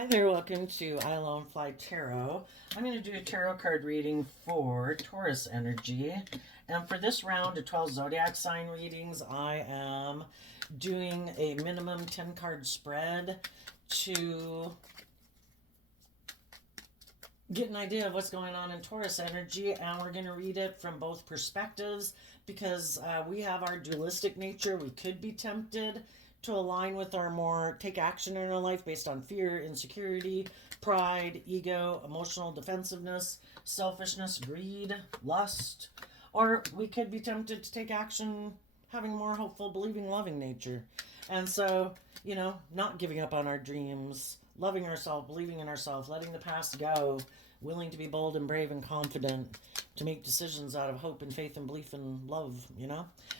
Hi there, welcome to I Alone Fly Tarot. I'm going to do a tarot card reading for Taurus energy. And for this round of 12 zodiac sign readings, I am doing a minimum 10 card spread to get an idea of what's going on in Taurus energy. And we're going to read it from both perspectives because we have our dualistic nature. We could be tempted to align with our more take action in our life based on fear, insecurity, pride, ego, emotional defensiveness, selfishness, greed, lust. Or we could be tempted to take action having a more hopeful, believing, loving nature. And so, not giving up on our dreams, loving ourselves, believing in ourselves, letting the past go, willing to be bold and brave and confident, to make decisions out of hope and faith and belief and love.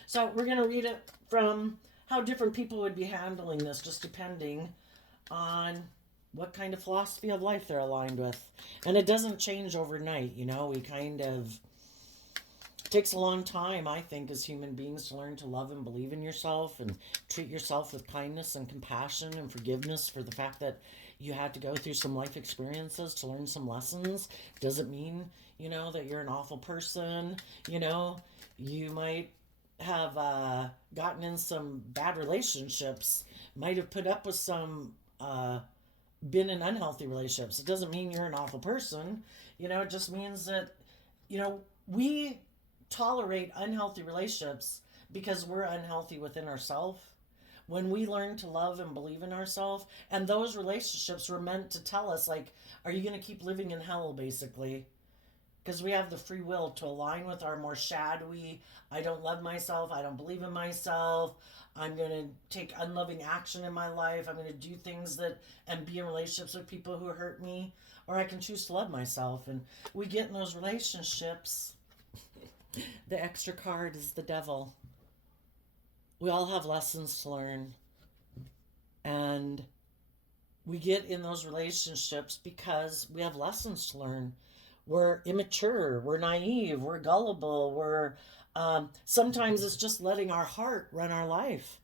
So we're going to read it from how different people would be handling this, just depending on what kind of philosophy of life they're aligned with. And it doesn't change overnight, we kind of it takes a long time, I think, as human beings to learn to love and believe in yourself and treat yourself with kindness and compassion and forgiveness for the fact that you had to go through some life experiences to learn some lessons. Doesn't mean, that you're an awful person. You might have gotten in some bad relationships, might have put up with some, been in unhealthy relationships. It doesn't mean you're an awful person. It just means that, we tolerate unhealthy relationships because we're unhealthy within ourselves. When we learn to love and believe in ourselves, and those relationships were meant to tell us, like, are you going to keep living in hell, basically? Because we have the free will to align with our more shadowy, I don't love myself, I don't believe in myself, I'm going to take unloving action in my life, I'm going to do things that and be in relationships with people who hurt me, or I can choose to love myself. And we get in those relationships. The extra card is the devil. We all have lessons to learn. And we get in those relationships because we have lessons to learn. We're immature, we're naive, we're gullible, we're sometimes it's just letting our heart run our life,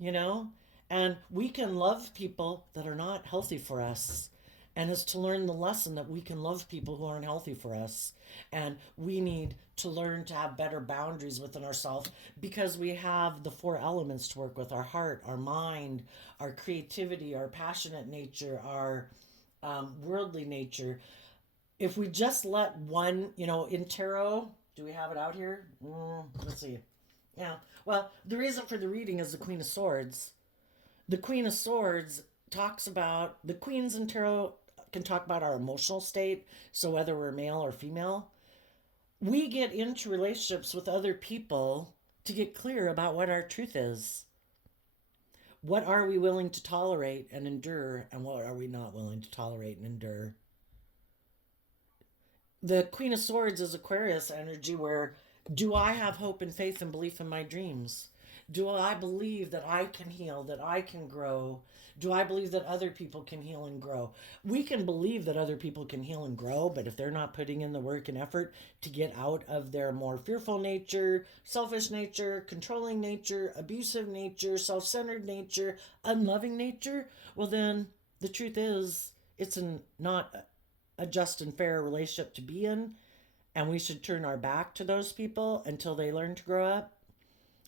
and we can love people that are not healthy for us. And it's to learn the lesson that we can love people who aren't healthy for us. And we need to learn to have better boundaries within ourselves because we have the four elements to work with: our heart, our mind, our creativity, our passionate nature, our worldly nature. If we just let one, in tarot, do we have it out here? Let's see. Yeah. Well, the reason for the reading is the Queen of Swords. The Queen of Swords talks about, the queens in tarot can talk about our emotional state. So whether we're male or female, we get into relationships with other people to get clear about what our truth is. What are we willing to tolerate and endure, and what are we not willing to tolerate and endure? The Queen of Swords is Aquarius energy, where do I have hope and faith and belief in my dreams? Do I believe that I can heal, that I can grow? Do I believe that other people can heal and grow? We can believe that other people can heal and grow, but if they're not putting in the work and effort to get out of their more fearful nature, selfish nature, controlling nature, abusive nature, self-centered nature, unloving nature, well then the truth is it's not a just and fair relationship to be in, and we should turn our back to those people until they learn to grow up.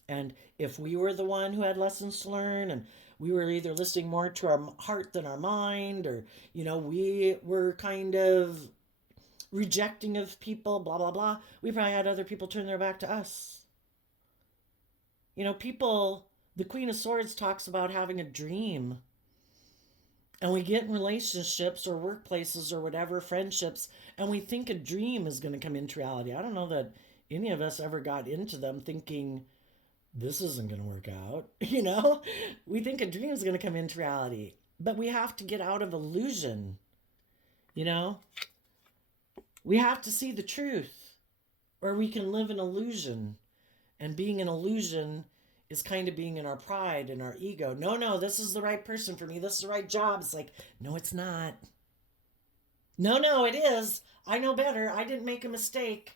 And if we were the one who had lessons to learn, and we were either listening more to our heart than our mind, or we were kind of rejecting of people, blah blah blah, we probably had other people turn their back to us. People, the Queen of Swords talks about having a dream. And we get in relationships or workplaces or whatever, friendships, and we think a dream is going to come into reality. I don't know that any of us ever got into them thinking this isn't going to work out. We think a dream is going to come into reality, but we have to get out of illusion. We have to see the truth, or we can live in illusion. And being an illusion is kind of being in our pride and our ego. No, this is the right person for me. This is the right job. It's like, no, it's not. No, it is. I know better. I didn't make a mistake.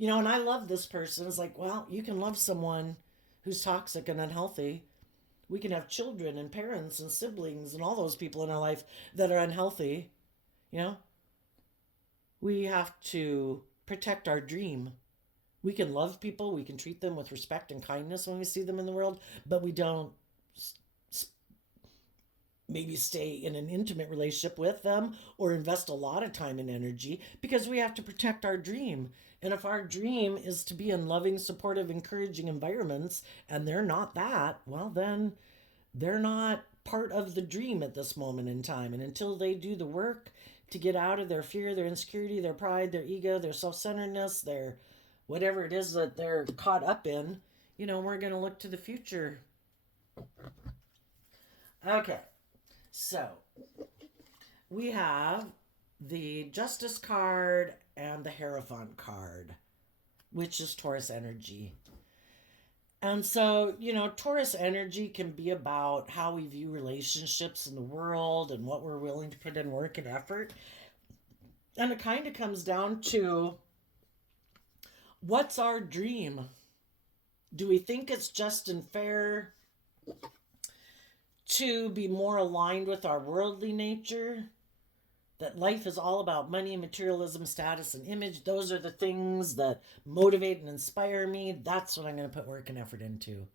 And I love this person. It's like, well, you can love someone who's toxic and unhealthy We can have children and parents and siblings and all those people in our life that are unhealthy. You know, we have to protect our dream. We can love people, we can treat them with respect and kindness when we see them in the world, but we don't maybe stay in an intimate relationship with them or invest a lot of time and energy because we have to protect our dream. And if our dream is to be in loving, supportive, encouraging environments and they're not that, well, then they're not part of the dream at this moment in time. And until they do the work to get out of their fear, their insecurity, their pride, their ego, their self centeredness, their whatever it is that they're caught up in, we're going to look to the future. Okay. So, we have the Justice card and the Hierophant card, which is Taurus energy. And so, Taurus energy can be about how we view relationships in the world and what we're willing to put in work and effort. And it kind of comes down to, what's our dream? Do we think it's just and fair to be more aligned with our worldly nature? That life is all about money, materialism, status, and image. Those are the things that motivate and inspire me. That's what I'm going to put work and effort into.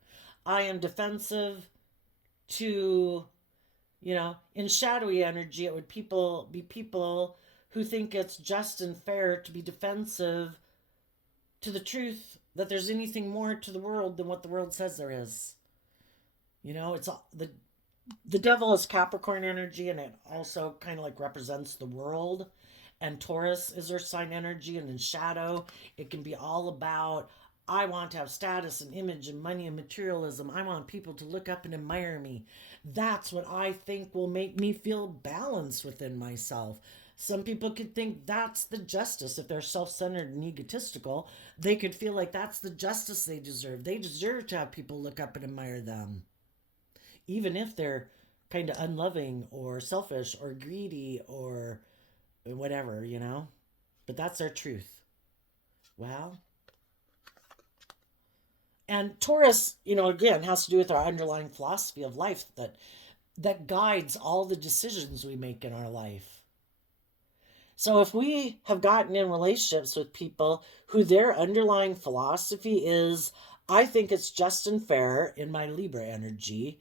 I am defensive to, in shadowy energy, it would be people who think it's just and fair to be defensive to the truth that there's anything more to the world than what the world says there is. It's the devil is Capricorn energy, and it also kind of like represents the world. And Taurus is Earth sign energy, and in shadow, it can be all about, I want to have status and image and money and materialism. I want people to look up and admire me. That's what I think will make me feel balanced within myself. Some people could think that's the justice. If they're self-centered and egotistical, they could feel like that's the justice they deserve. They deserve to have people look up and admire them, even if they're kind of unloving or selfish or greedy or whatever, But that's their truth. Well, and Taurus, again, has to do with our underlying philosophy of life that guides all the decisions we make in our life. So if we have gotten in relationships with people who their underlying philosophy is, I think it's just and fair in my Libra energy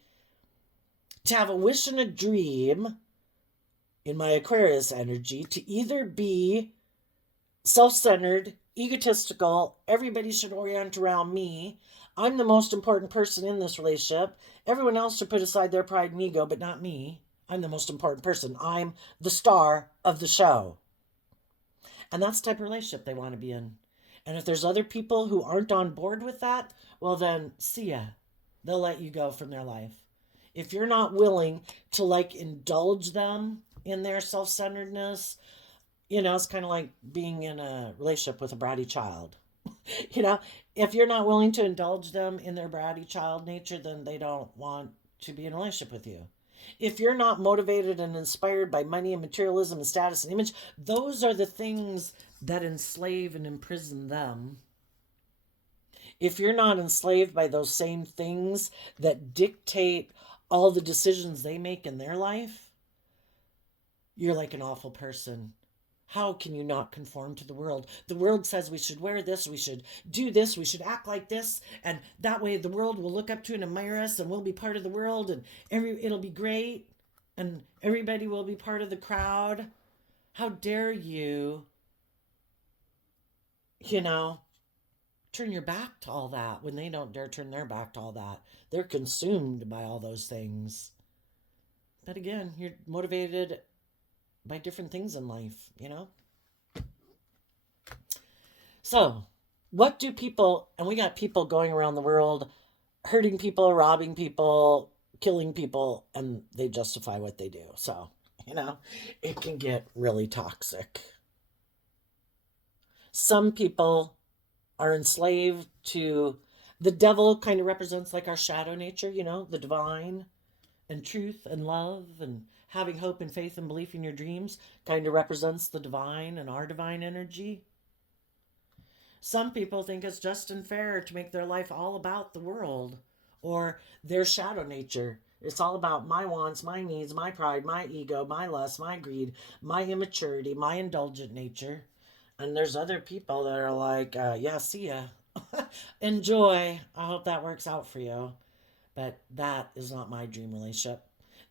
to have a wish and a dream in my Aquarius energy to either be self-centered, egotistical, everybody should orient around me, I'm the most important person in this relationship, everyone else should put aside their pride and ego, but not me. I'm the most important person. I'm the star of the show. And that's the type of relationship they want to be in. And if there's other people who aren't on board with that, well then, see ya. They'll let you go from their life. If you're not willing to indulge them in their self-centeredness, it's kind of like being in a relationship with a bratty child. If you're not willing to indulge them in their bratty child nature, then they don't want to be in a relationship with you. If you're not motivated and inspired by money and materialism and status and image, those are the things that enslave and imprison them. If you're not enslaved by those same things that dictate all the decisions they make in their life, you're like an awful person. How can you not conform to the world? The world says we should wear this, we should do this, we should act like this, and that way the world will look up to and admire us, and we'll be part of the world, and it'll be great, and everybody will be part of the crowd. How dare you, turn your back to all that when they don't dare turn their back to all that. They're consumed by all those things. But again, you're motivated by different things in life, So, what do people, and we got people going around the world hurting people, robbing people, killing people, and they justify what they do. So, it can get really toxic. Some people are enslaved to, the devil kind of represents like our shadow nature, the divine and truth and love and having hope and faith and belief in your dreams kind of represents the divine and our divine energy. Some people think it's just and fair to make their life all about the world or their shadow nature. It's all about my wants, my needs, my pride, my ego, my lust, my greed, my immaturity, my indulgent nature. And there's other people that are like, yeah, see ya. Enjoy. I hope that works out for you. But that is not my dream relationship.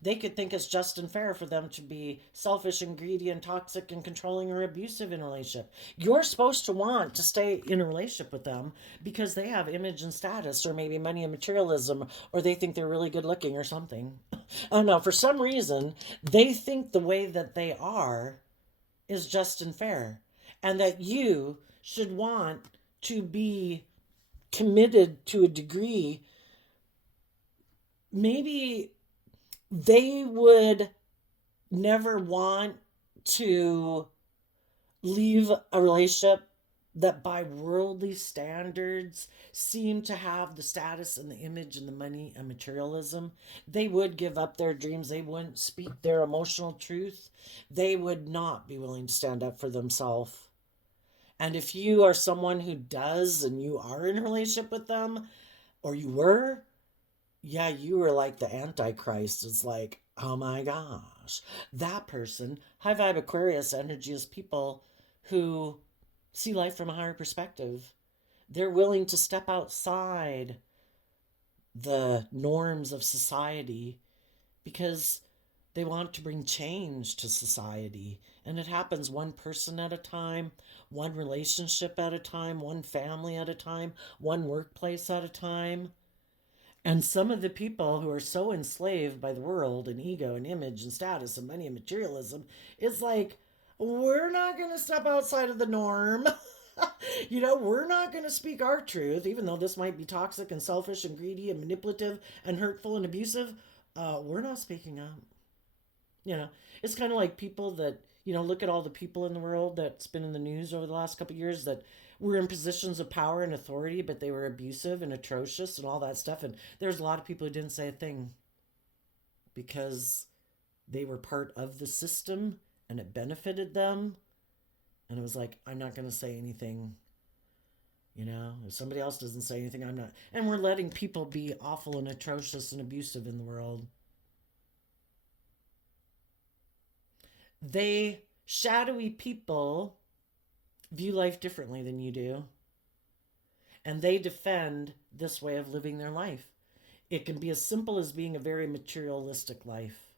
They could think it's just and fair for them to be selfish and greedy and toxic and controlling or abusive in a relationship. You're supposed to want to stay in a relationship with them because they have image and status, or maybe money and materialism, or they think they're really good looking or something. I don't know. For some reason, they think the way that they are is just and fair, and that you should want to be committed to a degree. Maybe they would never want to leave a relationship that by worldly standards seem to have the status and the image and the money and materialism. They would give up their dreams. They wouldn't speak their emotional truth. They would not be willing to stand up for themselves. And if you are someone who does and you are in a relationship with them, or you were, yeah, you were like the Antichrist. It's like, oh my gosh, that person. High vibe Aquarius energy is people who see life from a higher perspective. They're willing to step outside the norms of society because they want to bring change to society. And it happens one person at a time, one relationship at a time, one family at a time, one workplace at a time. And some of the people who are so enslaved by the world and ego and image and status and money and materialism, it's like, we're not going to step outside of the norm. We're not going to speak our truth, even though this might be toxic and selfish and greedy and manipulative and hurtful and abusive. We're not speaking up. It's kind of like people that, look at all the people in the world that's been in the news over the last couple of years that were in positions of power and authority, but they were abusive and atrocious and all that stuff. And there's a lot of people who didn't say a thing because they were part of the system and it benefited them. And it was like, I'm not going to say anything. If somebody else doesn't say anything, I'm not. And we're letting people be awful and atrocious and abusive in the world. Shadowy people view life differently than you do. And they defend this way of living their life. It can be as simple as being a very materialistic life,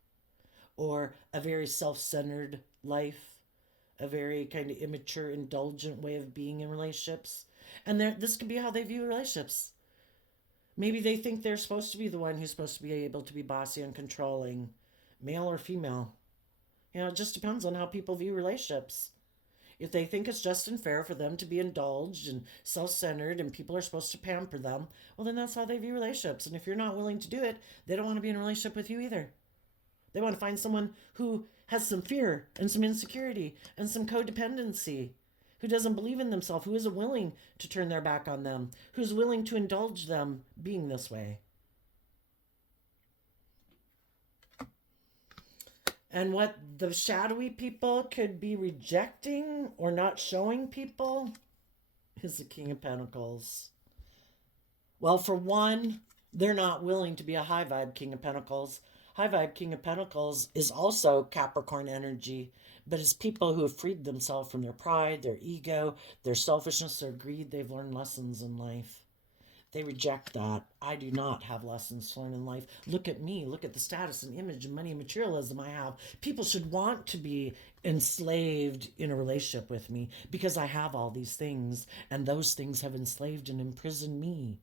or a very self-centered life, a very kind of immature, indulgent way of being in relationships. And this could be how they view relationships. Maybe they think they're supposed to be the one who's supposed to be able to be bossy and controlling, male or female. It just depends on how people view relationships. If they think it's just and fair for them to be indulged and self-centered and people are supposed to pamper them, well, then that's how they view relationships. And if you're not willing to do it, they don't want to be in a relationship with you either. They want to find someone who has some fear and some insecurity and some codependency, who doesn't believe in themselves, who isn't willing to turn their back on them, who's willing to indulge them being this way. And what the shadowy people could be rejecting or not showing people is the King of Pentacles. Well, for one, they're not willing to be a high vibe King of Pentacles. High vibe King of Pentacles is also Capricorn energy, but it's people who have freed themselves from their pride, their ego, their selfishness, their greed. They've learned lessons in life. They reject that. I do not have lessons to learn in life. Look at me. Look at the status and image and money and materialism I have. People should want to be enslaved in a relationship with me because I have all these things, and those things have enslaved and imprisoned me.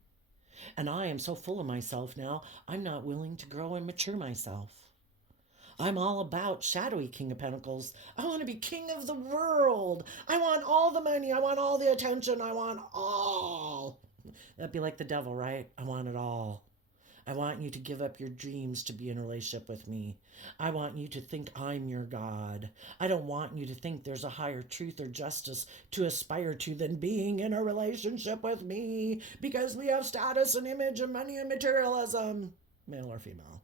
And I am so full of myself now, I'm not willing to grow and mature myself. I'm all about shadowy King of Pentacles. I want to be king of the world. I want all the money. I want all the attention. I want all. That'd be like the devil, right? I want it all. I want you to give up your dreams to be in a relationship with me. I want you to think I'm your God. I don't want you to think there's a higher truth or justice to aspire to than being in a relationship with me because we have status and image and money and materialism, male or female.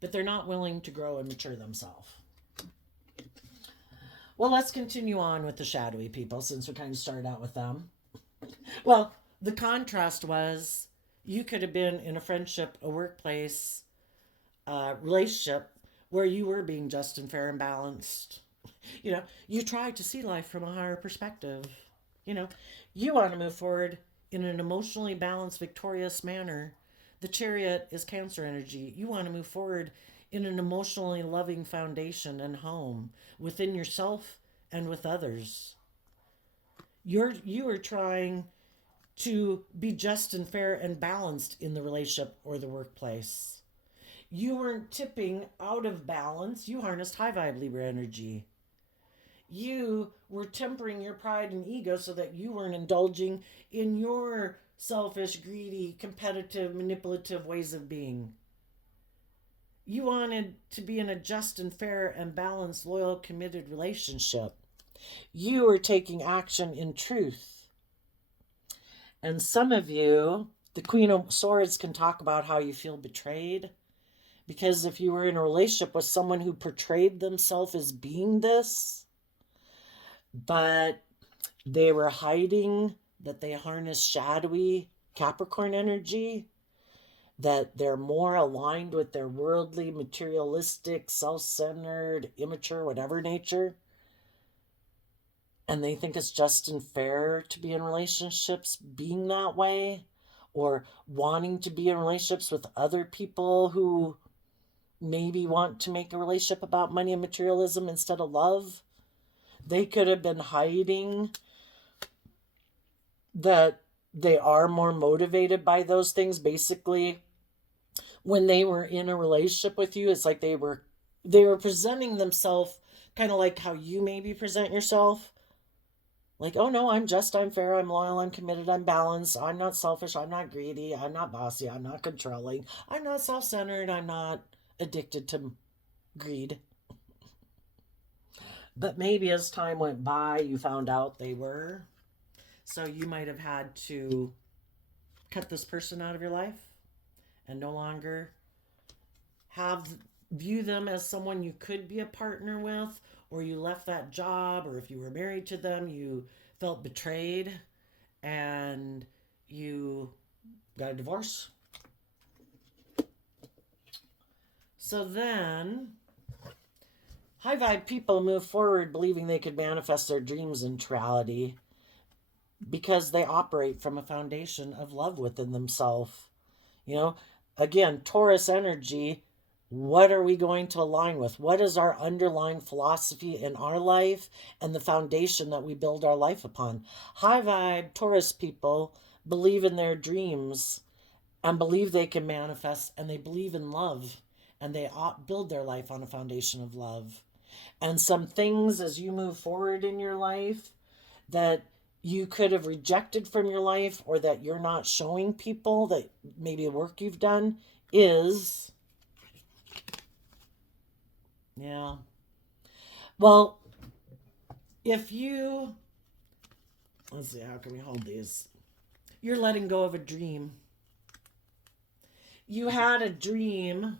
But they're not willing to grow and mature themselves. Well, let's continue on with the shadowy people since we kind of started out with them. Well, The contrast was you could have been in a friendship, a workplace, relationship where you were being just and fair and balanced. You try to see life from a higher perspective. You know, you want to move forward in an emotionally balanced, victorious manner. The chariot is Cancer energy. You want to move forward in an emotionally loving foundation and home within yourself and with others. You are trying to be just and fair and balanced in the relationship or the workplace. You weren't tipping out of balance. You harnessed high vibe Libra energy. You were tempering your pride and ego so that you weren't indulging in your selfish, greedy, competitive, manipulative ways of being. You wanted to be in a just and fair and balanced, loyal, committed relationship. You were taking action in truth. And some of you, the Queen of Swords, can talk about how you feel betrayed. Because if you were in a relationship with someone who portrayed themselves as being this, but they were hiding that they harness shadowy Capricorn energy, that they're more aligned with their worldly, materialistic, self-centered, immature, whatever nature, and they think it's just and fair to be in relationships being that way, or wanting to be in relationships with other people who maybe want to make a relationship about money and materialism instead of love. They could have been hiding that they are more motivated by those things. Basically, when they were in a relationship with you, it's like they were presenting themselves kind of like how you maybe present yourself. Like, oh no, I'm just, I'm fair, I'm loyal, I'm committed, I'm balanced, I'm not selfish, I'm not greedy, I'm not bossy, I'm not controlling, I'm not self-centered, I'm not addicted to greed. But maybe as time went by, you found out they were. So you might have had to cut this person out of your life and no longer view them as someone you could be a partner with, or you left that job, or if you were married to them, you felt betrayed and you got a divorce. So then high vibe people move forward believing they could manifest their dreams in reality because they operate from a foundation of love within themselves. Again, Taurus energy, what are we going to align with? What is our underlying philosophy in our life and the foundation that we build our life upon? High vibe Taurus people believe in their dreams and believe they can manifest, and they believe in love, and they build their life on a foundation of love. And some things as you move forward in your life that you could have rejected from your life, or that you're not showing people, that maybe the work you've done is, yeah. Well, if you, let's see, how can we hold these? You're letting go of a dream. You had a dream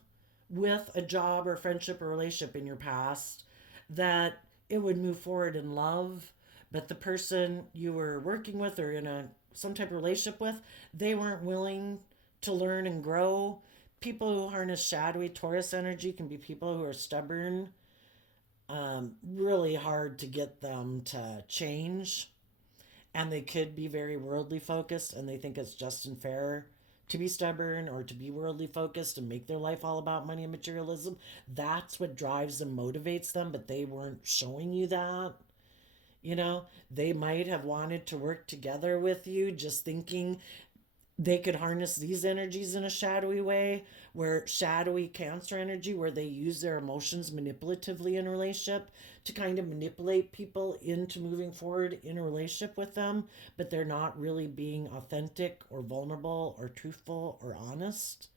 with a job or friendship or relationship in your past that it would move forward in love, but the person you were working with or in some type of relationship with, they weren't willing to learn and grow. People who harness shadowy Taurus energy can be people who are stubborn. Really hard to get them to change. And they could be very worldly focused, and they think it's just and fair to be stubborn or to be worldly focused and make their life all about money and materialism. That's what drives and motivates them, but they weren't showing you that. They might have wanted to work together with you, just thinking they could harness these energies in a shadowy way, where shadowy Cancer energy, where they use their emotions manipulatively in a relationship to kind of manipulate people into moving forward in a relationship with them, but they're not really being authentic or vulnerable or truthful or honest.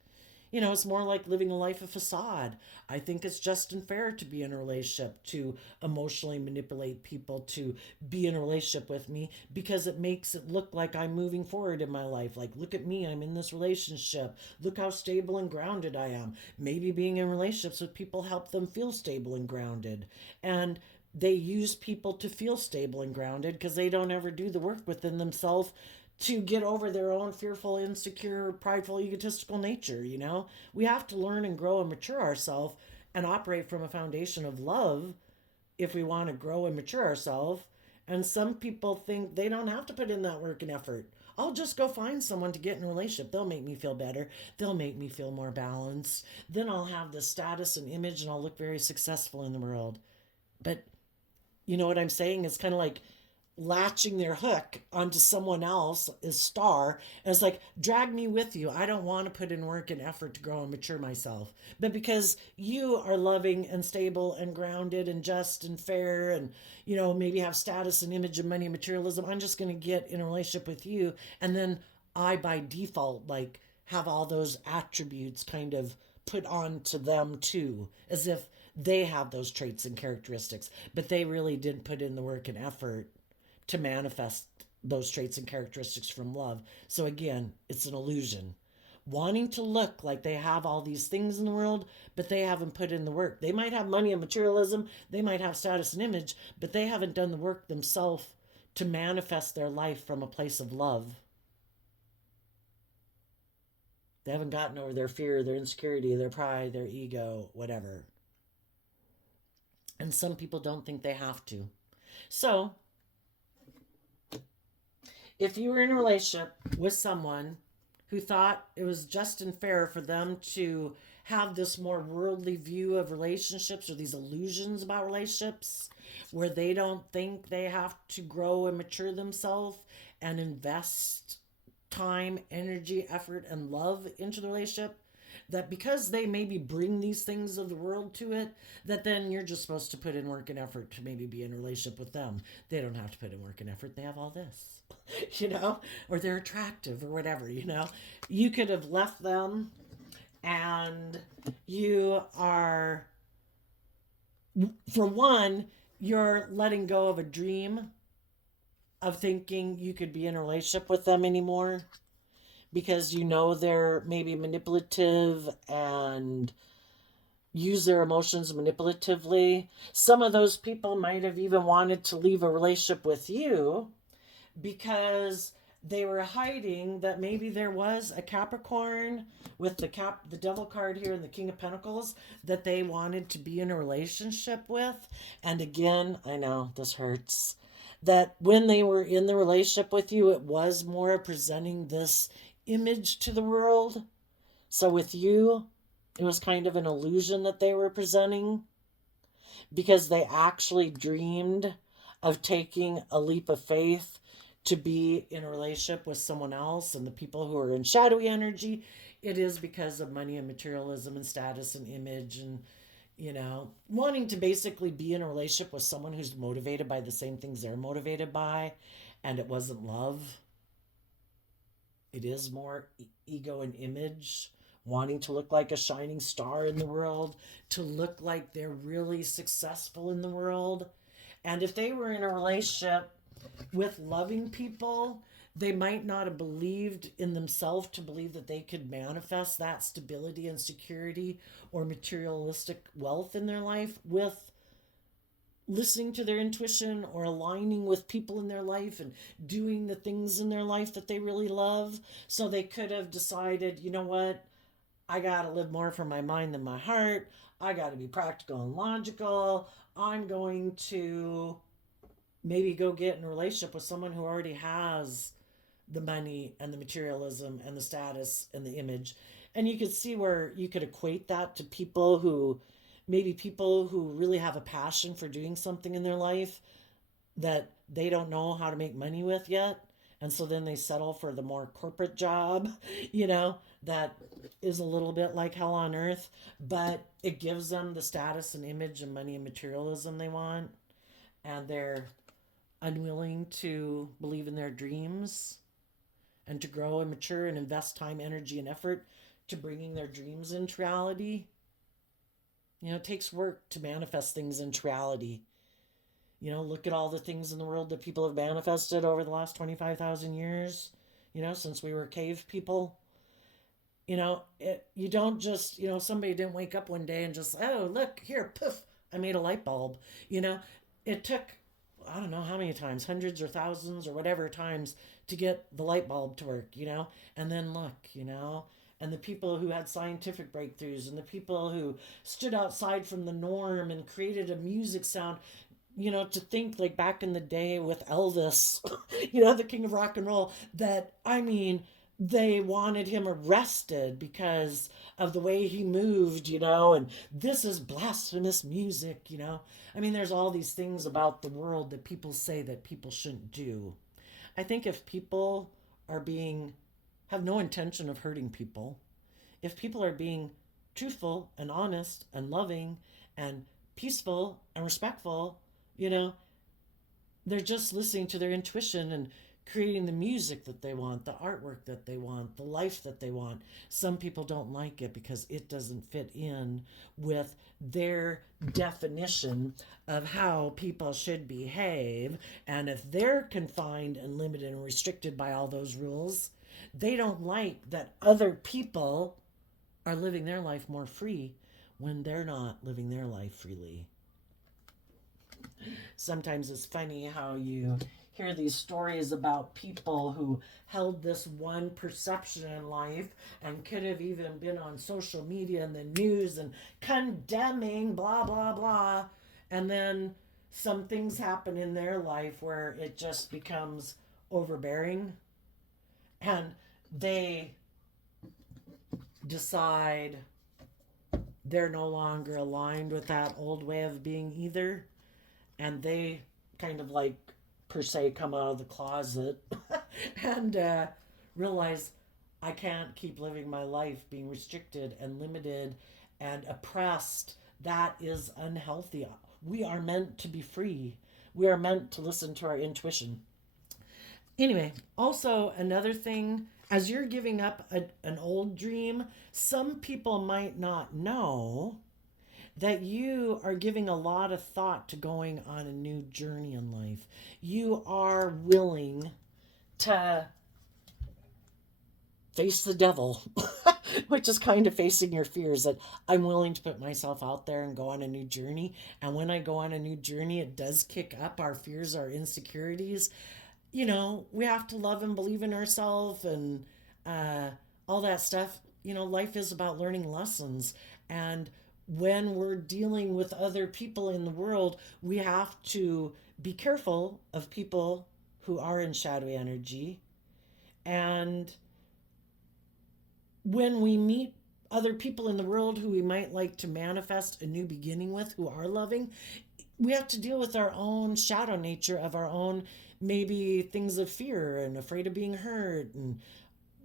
It's more like living a life of facade. I think it's just and fair to be in a relationship, to emotionally manipulate people to be in a relationship with me, because it makes it look like I'm moving forward in my life. Like, look at me, I'm in this relationship. Look how stable and grounded I am. Maybe being in relationships with people help them feel stable and grounded. And they use people to feel stable and grounded because they don't ever do the work within themselves to get over their own fearful, insecure, prideful, egotistical nature, you know? We have to learn and grow and mature ourselves and operate from a foundation of love if we want to grow and mature ourselves. And some people think they don't have to put in that work and effort. I'll just go find someone to get in a relationship. They'll make me feel better. They'll make me feel more balanced. Then I'll have the status and image and I'll look very successful in the world. But you know what I'm saying? It's kind of like latching their hook onto someone else's star. And it's like, drag me with you. I don't want to put in work and effort to grow and mature myself. But because you are loving and stable and grounded and just and fair and, you know, maybe have status and image and money and materialism, I'm just going to get in a relationship with you. And then I, by default, like have all those attributes kind of put on to them too, as if they have those traits and characteristics, but they really didn't put in the work and effort to manifest those traits and characteristics from love. So again, it's an illusion. Wanting to look like they have all these things in the world, but they haven't put in the work. They might have money and materialism, they might have status and image, but they haven't done the work themselves to manifest their life from a place of love. They haven't gotten over their fear, their insecurity, their pride, their ego, whatever. And some people don't think they have to. So, if you were in a relationship with someone who thought it was just and fair for them to have this more worldly view of relationships or these illusions about relationships where they don't think they have to grow and mature themselves and invest time, energy, effort, and love into the relationship, that because they maybe bring these things of the world to it, that then you're just supposed to put in work and effort to maybe be in a relationship with them. They don't have to put in work and effort. They have all this, you know, or they're attractive or whatever, you know. You could have left them and you are, for one, you're letting go of a dream of thinking you could be in a relationship with them anymore, because you know they're maybe manipulative and use their emotions manipulatively. Some of those people might have even wanted to leave a relationship with you because they were hiding that maybe there was a Capricorn with the Devil card here and the King of Pentacles that they wanted to be in a relationship with. And again, I know this hurts, that when they were in the relationship with you, it was more presenting this image to the world. So with you, it was kind of an illusion that they were presenting, because they actually dreamed of taking a leap of faith to be in a relationship with someone else. And the people who are in shadowy energy, it is because of money and materialism and status and image and, you know, wanting to basically be in a relationship with someone who's motivated by the same things they're motivated by. And it wasn't love. It is more ego and image, wanting to look like a shining star in the world, to look like they're really successful in the world. And if they were in a relationship with loving people, they might not have believed in themselves to believe that they could manifest that stability and security or materialistic wealth in their life with listening to their intuition or aligning with people in their life and doing the things in their life that they really love. So they could have decided, you know what, I got to live more from my mind than my heart. I got to be practical and logical. I'm going to maybe go get in a relationship with someone who already has the money and the materialism and the status and the image. And you could see where you could equate that to people who really have a passion for doing something in their life that they don't know how to make money with yet. And so then they settle for the more corporate job, you know, that is a little bit like hell on earth, but it gives them the status and image and money and materialism they want. And they're unwilling to believe in their dreams and to grow and mature and invest time, energy, and effort to bringing their dreams into reality. You know, it takes work to manifest things into reality. You know, look at all the things in the world that people have manifested over the last 25,000 years, you know, since we were cave people. You know, you don't just, you know, somebody didn't wake up one day and just, oh, look, here, poof, I made a light bulb. You know, it took I don't know how many times, hundreds or thousands or whatever times to get the light bulb to work, and then look, and the people who had scientific breakthroughs and the people who stood outside from the norm and created a music sound, to think like back in the day with Elvis, the king of rock and roll, that, I mean, they wanted him arrested because of the way he moved, and this is blasphemous music, I mean, there's all these things about the world that people say that people shouldn't do. I think if people have no intention of hurting people, if people are being truthful and honest and loving and peaceful and respectful, they're just listening to their intuition and creating the music that they want, the artwork that they want, the life that they want. Some people don't like it because it doesn't fit in with their definition of how people should behave. And if they're confined and limited and restricted by all those rules, they don't like that other people are living their life more free when they're not living their life freely. Sometimes it's funny how you hear these stories about people who held this one perception in life and could have even been on social media and the news and condemning blah blah blah, and then some things happen in their life where it just becomes overbearing and they decide they're no longer aligned with that old way of being either, and they kind of like per se come out of the closet and realize, I can't keep living my life being restricted and limited and oppressed. That is unhealthy. We are meant to be free. We are meant to listen to our intuition. Anyway, also another thing, as you're giving up an old dream, some people might not know that you are giving a lot of thought to going on a new journey in life. You are willing to face the devil, which is kind of facing your fears, that I'm willing to put myself out there and go on a new journey. And when I go on a new journey, it does kick up our fears, our insecurities. We have to love and believe in ourselves and all that stuff. Life is about learning lessons. And when we're dealing with other people in the world, we have to be careful of people who are in shadowy energy. And when we meet other people in the world who we might like to manifest a new beginning with, who are loving, we have to deal with our own shadow nature of our own, maybe things of fear and afraid of being hurt, and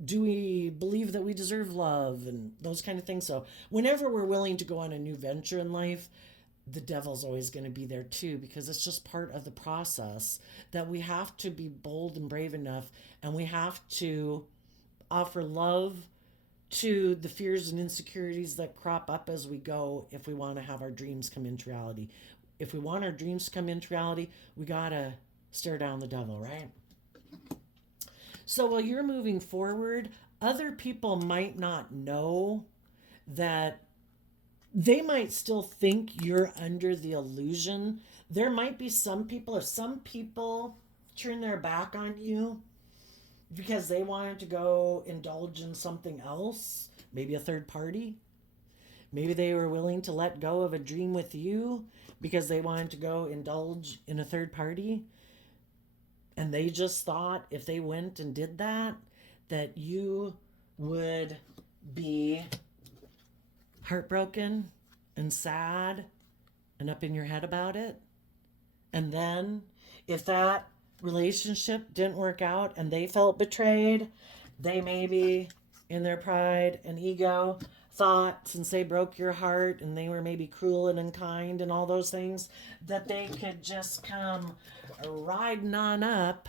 do we believe that we deserve love and those kind of things. So whenever we're willing to go on a new venture in life, the devil's always going to be there too, because it's just part of the process that we have to be bold and brave enough, and we have to offer love to the fears and insecurities that crop up as we go if we want to have our dreams come into reality. If we want our dreams to come into reality, we got to stare down the devil, right? So while you're moving forward, other people might not know that. They might still think you're under the illusion. There might be some people, if some people turn their back on you because they wanted to go indulge in something else, maybe a third party. Maybe they were willing to let go of a dream with you because they wanted to go indulge in a third party. And they just thought if they went and did that, that you would be heartbroken and sad and up in your head about it. And then if that relationship didn't work out and they felt betrayed, they maybe in their pride and ego thought, since they broke your heart and they were maybe cruel and unkind and all those things, that they could just come riding on up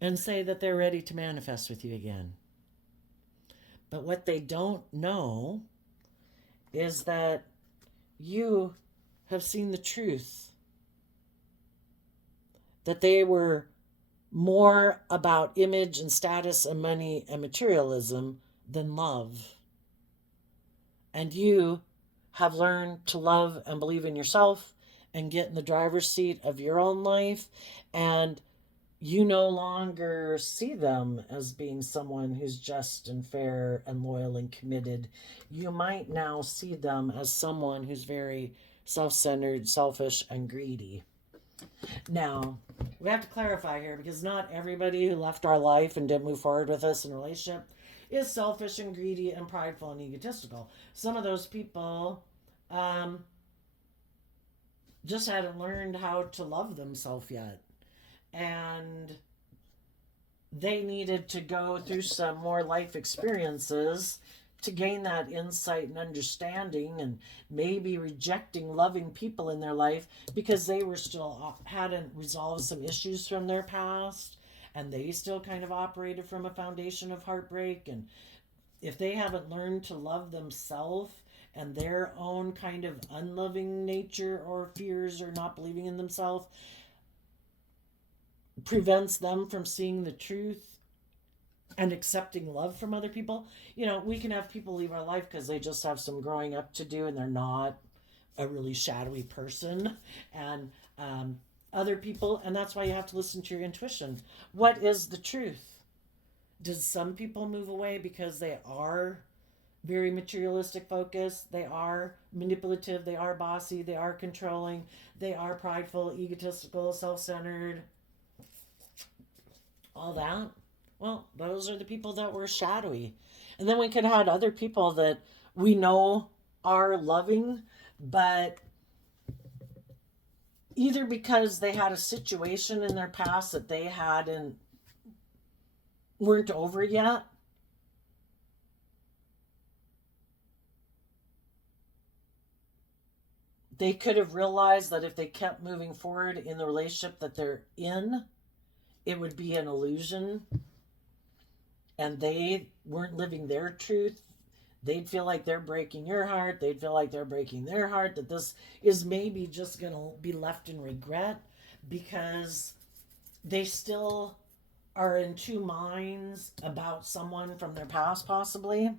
and say that they're ready to manifest with you again. But what they don't know is that you have seen the truth, that they were more about image and status and money and materialism than love. And you have learned to love and believe in yourself and get in the driver's seat of your own life, and you no longer see them as being someone who's just and fair and loyal and committed. You might now see them as someone who's very self centered, selfish, and greedy. Now, we have to clarify here because not everybody who left our life and didn't move forward with us in a relationship is selfish and greedy and prideful and egotistical. Some of those people just hadn't learned how to love themselves yet. And they needed to go through some more life experiences to gain that insight and understanding, and maybe rejecting loving people in their life because they were still hadn't resolved some issues from their past, and they still kind of operated from a foundation of heartbreak. And if they haven't learned to love themselves and their own kind of unloving nature or fears or not believing in themselves prevents them from seeing the truth and accepting love from other people. We can have people leave our life because they just have some growing up to do and they're not a really shadowy person. And other people, and that's why you have to listen to your intuition. What is the truth? Does some people move away because they are very materialistic focused, they are manipulative, they are bossy, they are controlling, they are prideful, egotistical, self-centered, all that? Well, those are the people that were shadowy. And then we could have had other people that we know are loving, but either because they had a situation in their past that they hadn't weren't over yet, they could have realized that if they kept moving forward in the relationship that they're in, it would be an illusion, and they weren't living their truth. They'd feel like they're breaking your heart. They'd feel like they're breaking their heart, that this is maybe just going to be left in regret because they still are in two minds about someone from their past, possibly.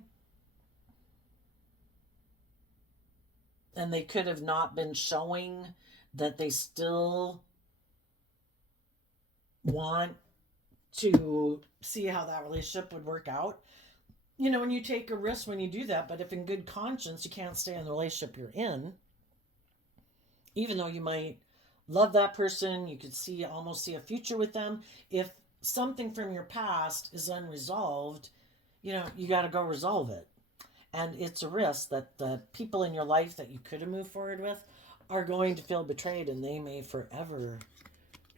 And they could have not been showing that they still want to see how that relationship would work out. When you take a risk when you do that, but if in good conscience you can't stay in the relationship you're in, even though you might love that person, you could almost see a future with them. If something from your past is unresolved, you got to go resolve it. And it's a risk that the people in your life that you could have moved forward with are going to feel betrayed, and they may forever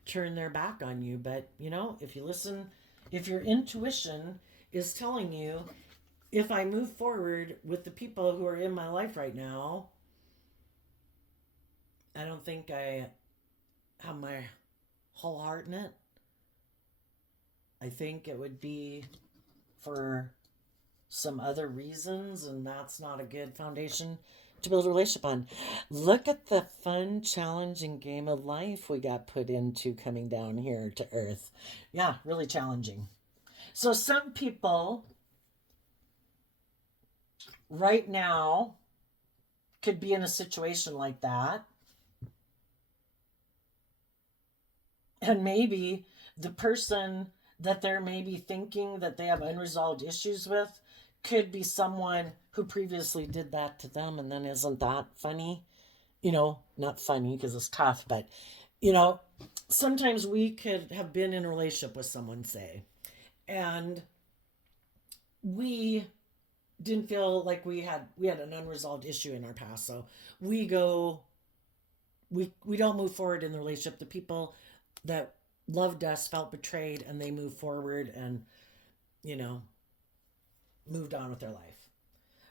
turn their back on you. But, if you listen, if your intuition is telling you, if I move forward with the people who are in my life right now, I don't think I have my whole heart in it. I think it would be for some other reasons, and that's not a good foundation to build a relationship on. Look at the fun, challenging game of life we got put into coming down here to Earth. Yeah, really challenging. So some people right now could be in a situation like that, and maybe the person that they're maybe thinking that they have unresolved issues with could be someone who previously did that to them. And then isn't that funny? Not funny because it's tough, but sometimes we could have been in a relationship with someone, say, and we didn't feel like we had an unresolved issue in our past. So we don't move forward in the relationship. The people that loved us felt betrayed, and they moved forward and moved on with their life.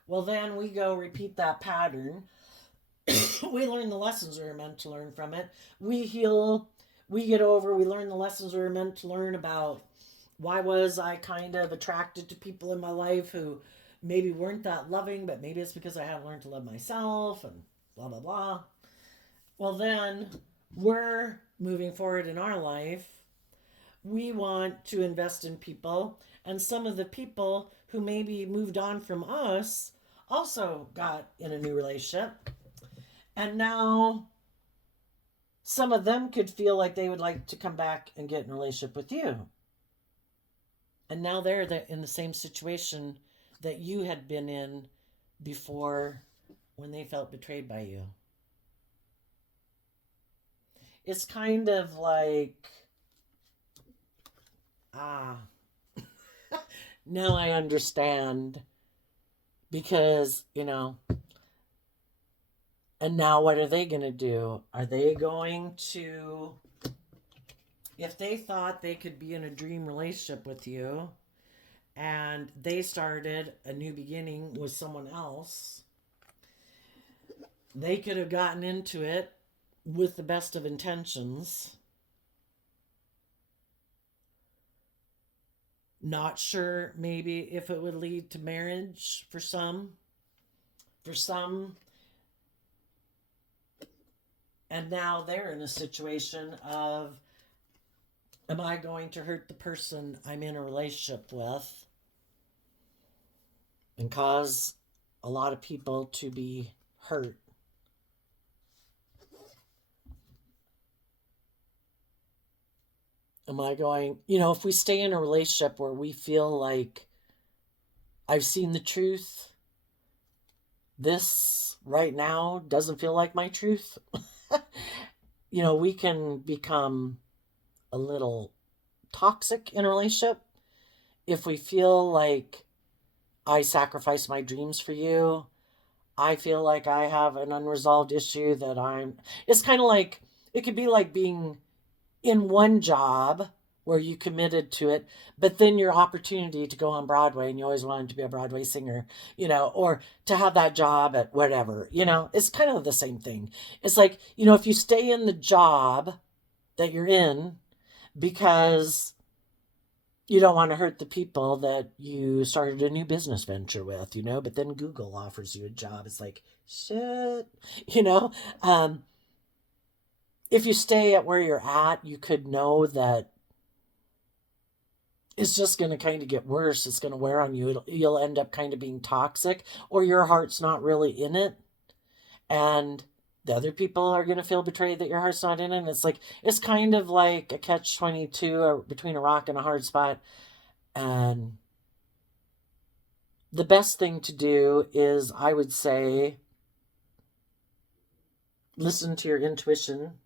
Well, then we go repeat that pattern. We learn the lessons we were meant to learn from it. We heal, we get over, we learn the lessons we were meant to learn about why was I kind of attracted to people in my life who maybe weren't that loving, but maybe it's because I hadn't learned to love myself, and blah, blah, blah. Well, then we're moving forward in our life. We want to invest in people, and some of the people who maybe moved on from us also got in a new relationship, and now some of them could feel like they would like to come back and get in a relationship with you. And now they're in the same situation that you had been in before when they felt betrayed by you. It's kind of like, now I understand. Because, and now what are they going to do? Are they going to, if they thought they could be in a dream relationship with you and they started a new beginning with someone else, they could have gotten into it with the best of intentions. Not sure maybe if it would lead to marriage for some. For some. And now they're in a situation of, am I going to hurt the person I'm in a relationship with and cause a lot of people to be hurt? Am I going, if we stay in a relationship where we feel like I've seen the truth, this right now doesn't feel like my truth, we can become a little toxic in a relationship if we feel like I sacrifice my dreams for you. I feel like I have an unresolved issue it's kind of like, it could be like being in one job where you committed to it, but then your opportunity to go on Broadway and you always wanted to be a Broadway singer, or to have that job at whatever, it's kind of the same thing. It's like, if you stay in the job that you're in because you don't want to hurt the people that you started a new business venture with, but then Google offers you a job. It's like, shit, if you stay at where you're at, you could know that it's just going to kind of get worse. It's going to wear on you. You'll end up kind of being toxic, or your heart's not really in it. And the other people are going to feel betrayed that your heart's not in it. And it's kind of like a catch-22 between a rock and a hard spot. And the best thing to do is, I would say, listen to your intuition.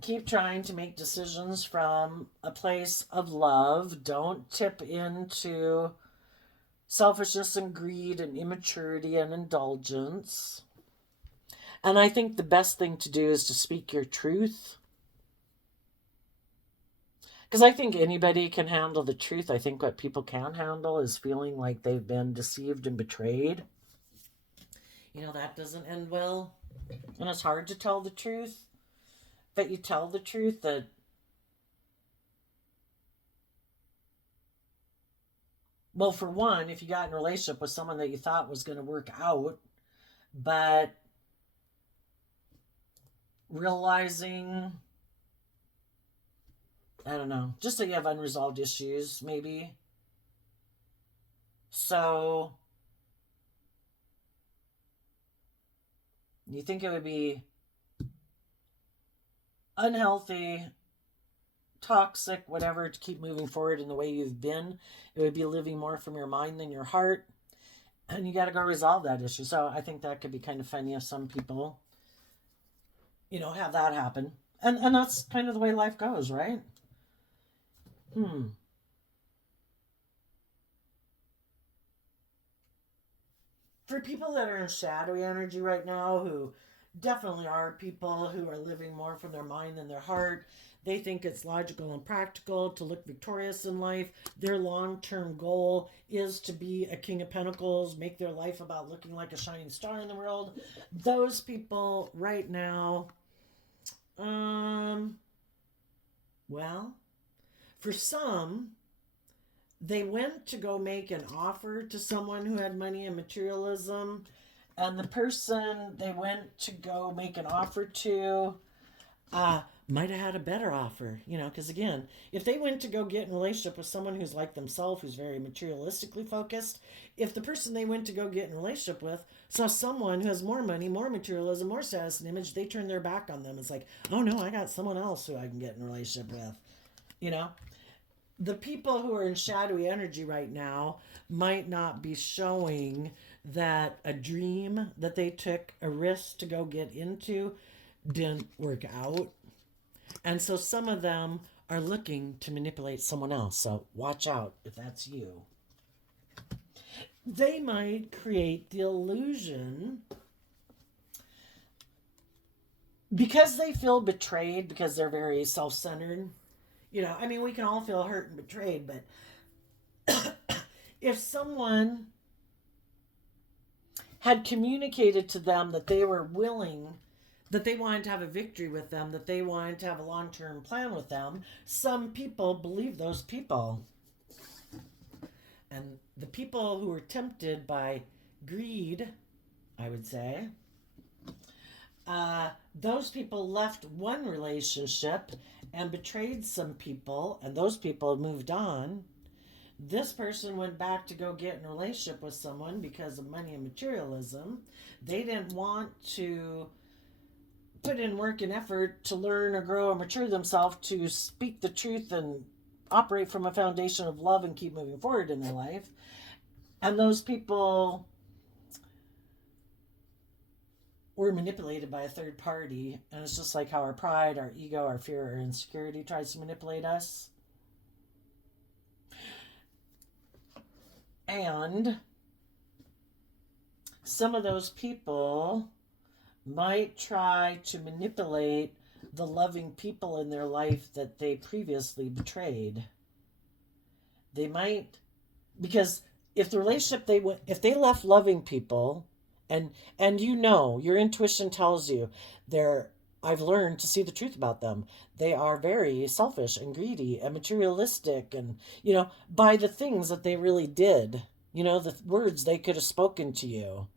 Keep trying to make decisions from a place of love. Don't tip into selfishness and greed and immaturity and indulgence. And I think the best thing to do is to speak your truth. Because I think anybody can handle the truth. I think what people can't handle is feeling like they've been deceived and betrayed. That doesn't end well. And it's hard to tell the truth. But you tell the truth that well, for one, if you got in a relationship with someone that you thought was going to work out, but realizing, I don't know, just that you have unresolved issues, maybe. So, you think it would be unhealthy, toxic, whatever, to keep moving forward in the way you've been? It would be living more from your mind than your heart. And you got to go resolve that issue. So I think that could be kind of funny if some people, have that happen. And that's kind of the way life goes, right? For people that are in shadowy energy right now, who definitely are people who are living more from their mind than their heart, they think it's logical and practical to look victorious in life. Their long-term goal is to be a King of Pentacles, make their life about looking like a shining star in the world. Those people right now, well, for some, they went to go make an offer to someone who had money and materialism, and the person they went to go make an offer to might have had a better offer, because again, if they went to go get in a relationship with someone who's like themselves, who's very materialistically focused, if the person they went to go get in a relationship with saw someone who has more money, more materialism, more status and image, they turn their back on them. It's like, oh no, I got someone else who I can get in a relationship with. You know, the people who are in shadowy energy right now might not be showing that a dream that they took a risk to go get into didn't work out. And so some of them are looking to manipulate someone else. So watch out if that's you. They might create the illusion because they feel betrayed, because they're very self-centered. We can all feel hurt and betrayed, but if someone had communicated to them that they were willing, that they wanted to have a victory with them, that they wanted to have a long-term plan with them, some people believe those people. And the people who were tempted by greed, I would say, those people left one relationship and betrayed some people, and those people moved on. This person went back to go get in a relationship with someone because of money and materialism. They didn't want to put in work and effort to learn or grow or mature themselves to speak the truth and operate from a foundation of love and keep moving forward in their life. And those people were manipulated by a third party. And it's just like how our pride, our ego, our fear, our insecurity tries to manipulate us. And some of those people might try to manipulate the loving people in their life that they previously betrayed. They might, because if the relationship if they left loving people, and your intuition tells you I've learned to see the truth about them. They are very selfish and greedy and materialistic, and by the things that they really did, the words they could have spoken to you.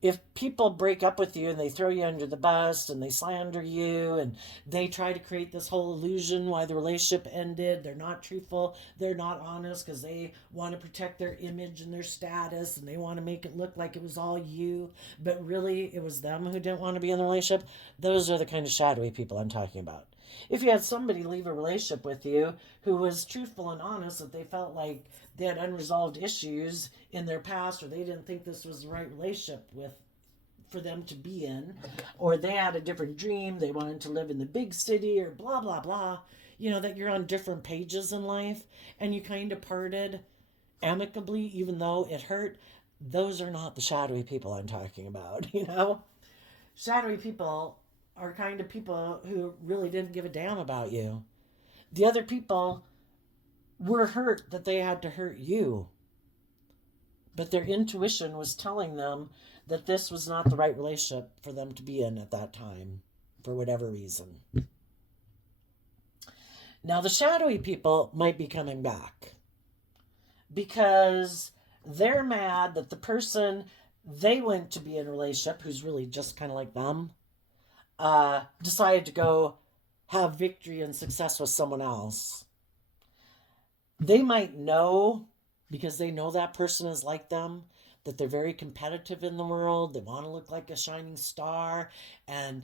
If people break up with you and they throw you under the bus and they slander you and they try to create this whole illusion why the relationship ended, they're not truthful, they're not honest because they want to protect their image and their status and they want to make it look like it was all you, but really it was them who didn't want to be in the relationship. Those are the kind of shadowy people I'm talking about. If you had somebody leave a relationship with you who was truthful and honest, that they felt like they had unresolved issues in their past, or they didn't think this was the right relationship for them to be in, or they had a different dream, they wanted to live in the big city, or blah, blah, blah, that you're on different pages in life, and you kind of parted amicably, even though it hurt, those are not the shadowy people I'm talking about, Shadowy people are kind of people who really didn't give a damn about you. The other people were hurt that they had to hurt you. But their intuition was telling them that this was not the right relationship for them to be in at that time, for whatever reason. Now, the shadowy people might be coming back because they're mad that the person they went to be in a relationship, who's really just kind of like them, decided to go have victory and success with someone else. They might know, because they know that person is like them, that they're very competitive in the world. They want to look like a shining star. And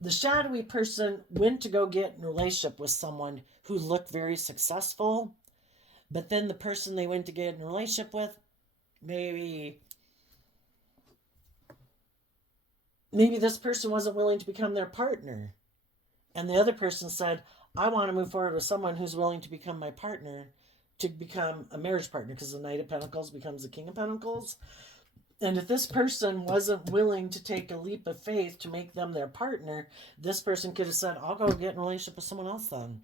the shadowy person went to go get in a relationship with someone who looked very successful. But then the person they went to get in a relationship with, maybe this person wasn't willing to become their partner. And the other person said, I want to move forward with someone who's willing to become my partner, to become a marriage partner, because the Knight of Pentacles becomes the King of Pentacles. And if this person wasn't willing to take a leap of faith to make them their partner, this person could have said, I'll go get in a relationship with someone else then.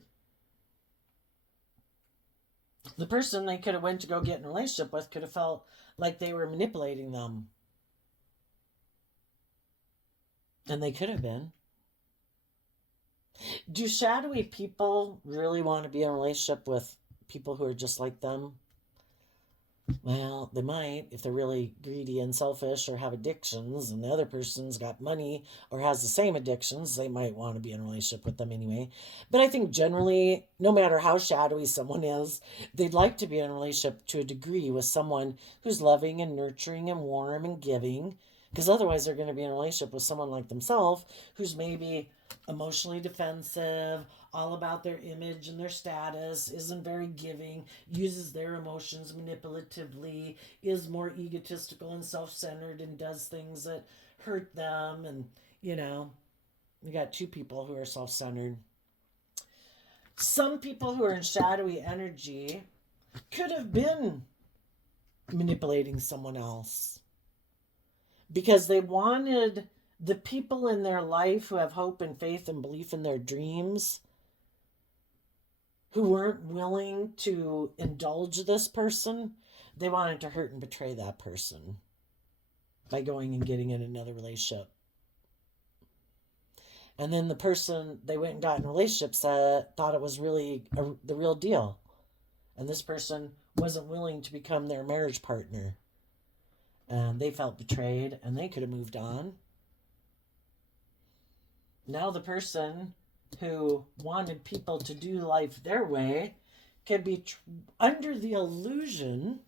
The person they could have went to go get in a relationship with could have felt like they were manipulating them. And they could have been. Do shadowy people really want to be in a relationship with people who are just like them? Well, they might if they're really greedy and selfish or have addictions, and the other person's got money or has the same addictions, they might want to be in a relationship with them anyway. But I think generally, no matter how shadowy someone is, they'd like to be in a relationship to a degree with someone who's loving and nurturing and warm and giving. Because otherwise, they're going to be in a relationship with someone like themselves who's maybe emotionally defensive, all about their image and their status, isn't very giving, uses their emotions manipulatively, is more egotistical and self centered, and does things that hurt them. And, you know, you got two people who are self centered. Some people who are in shadowy energy could have been manipulating someone else because they wanted the people in their life who have hope and faith and belief in their dreams, who weren't willing to indulge this person, they wanted to hurt and betray that person by going and getting in another relationship. And then the person they went and got in relationships thought it was really the real deal. And this person wasn't willing to become their marriage partner. And they felt betrayed and they could have moved on. Now the person who wanted people to do life their way can be under the illusion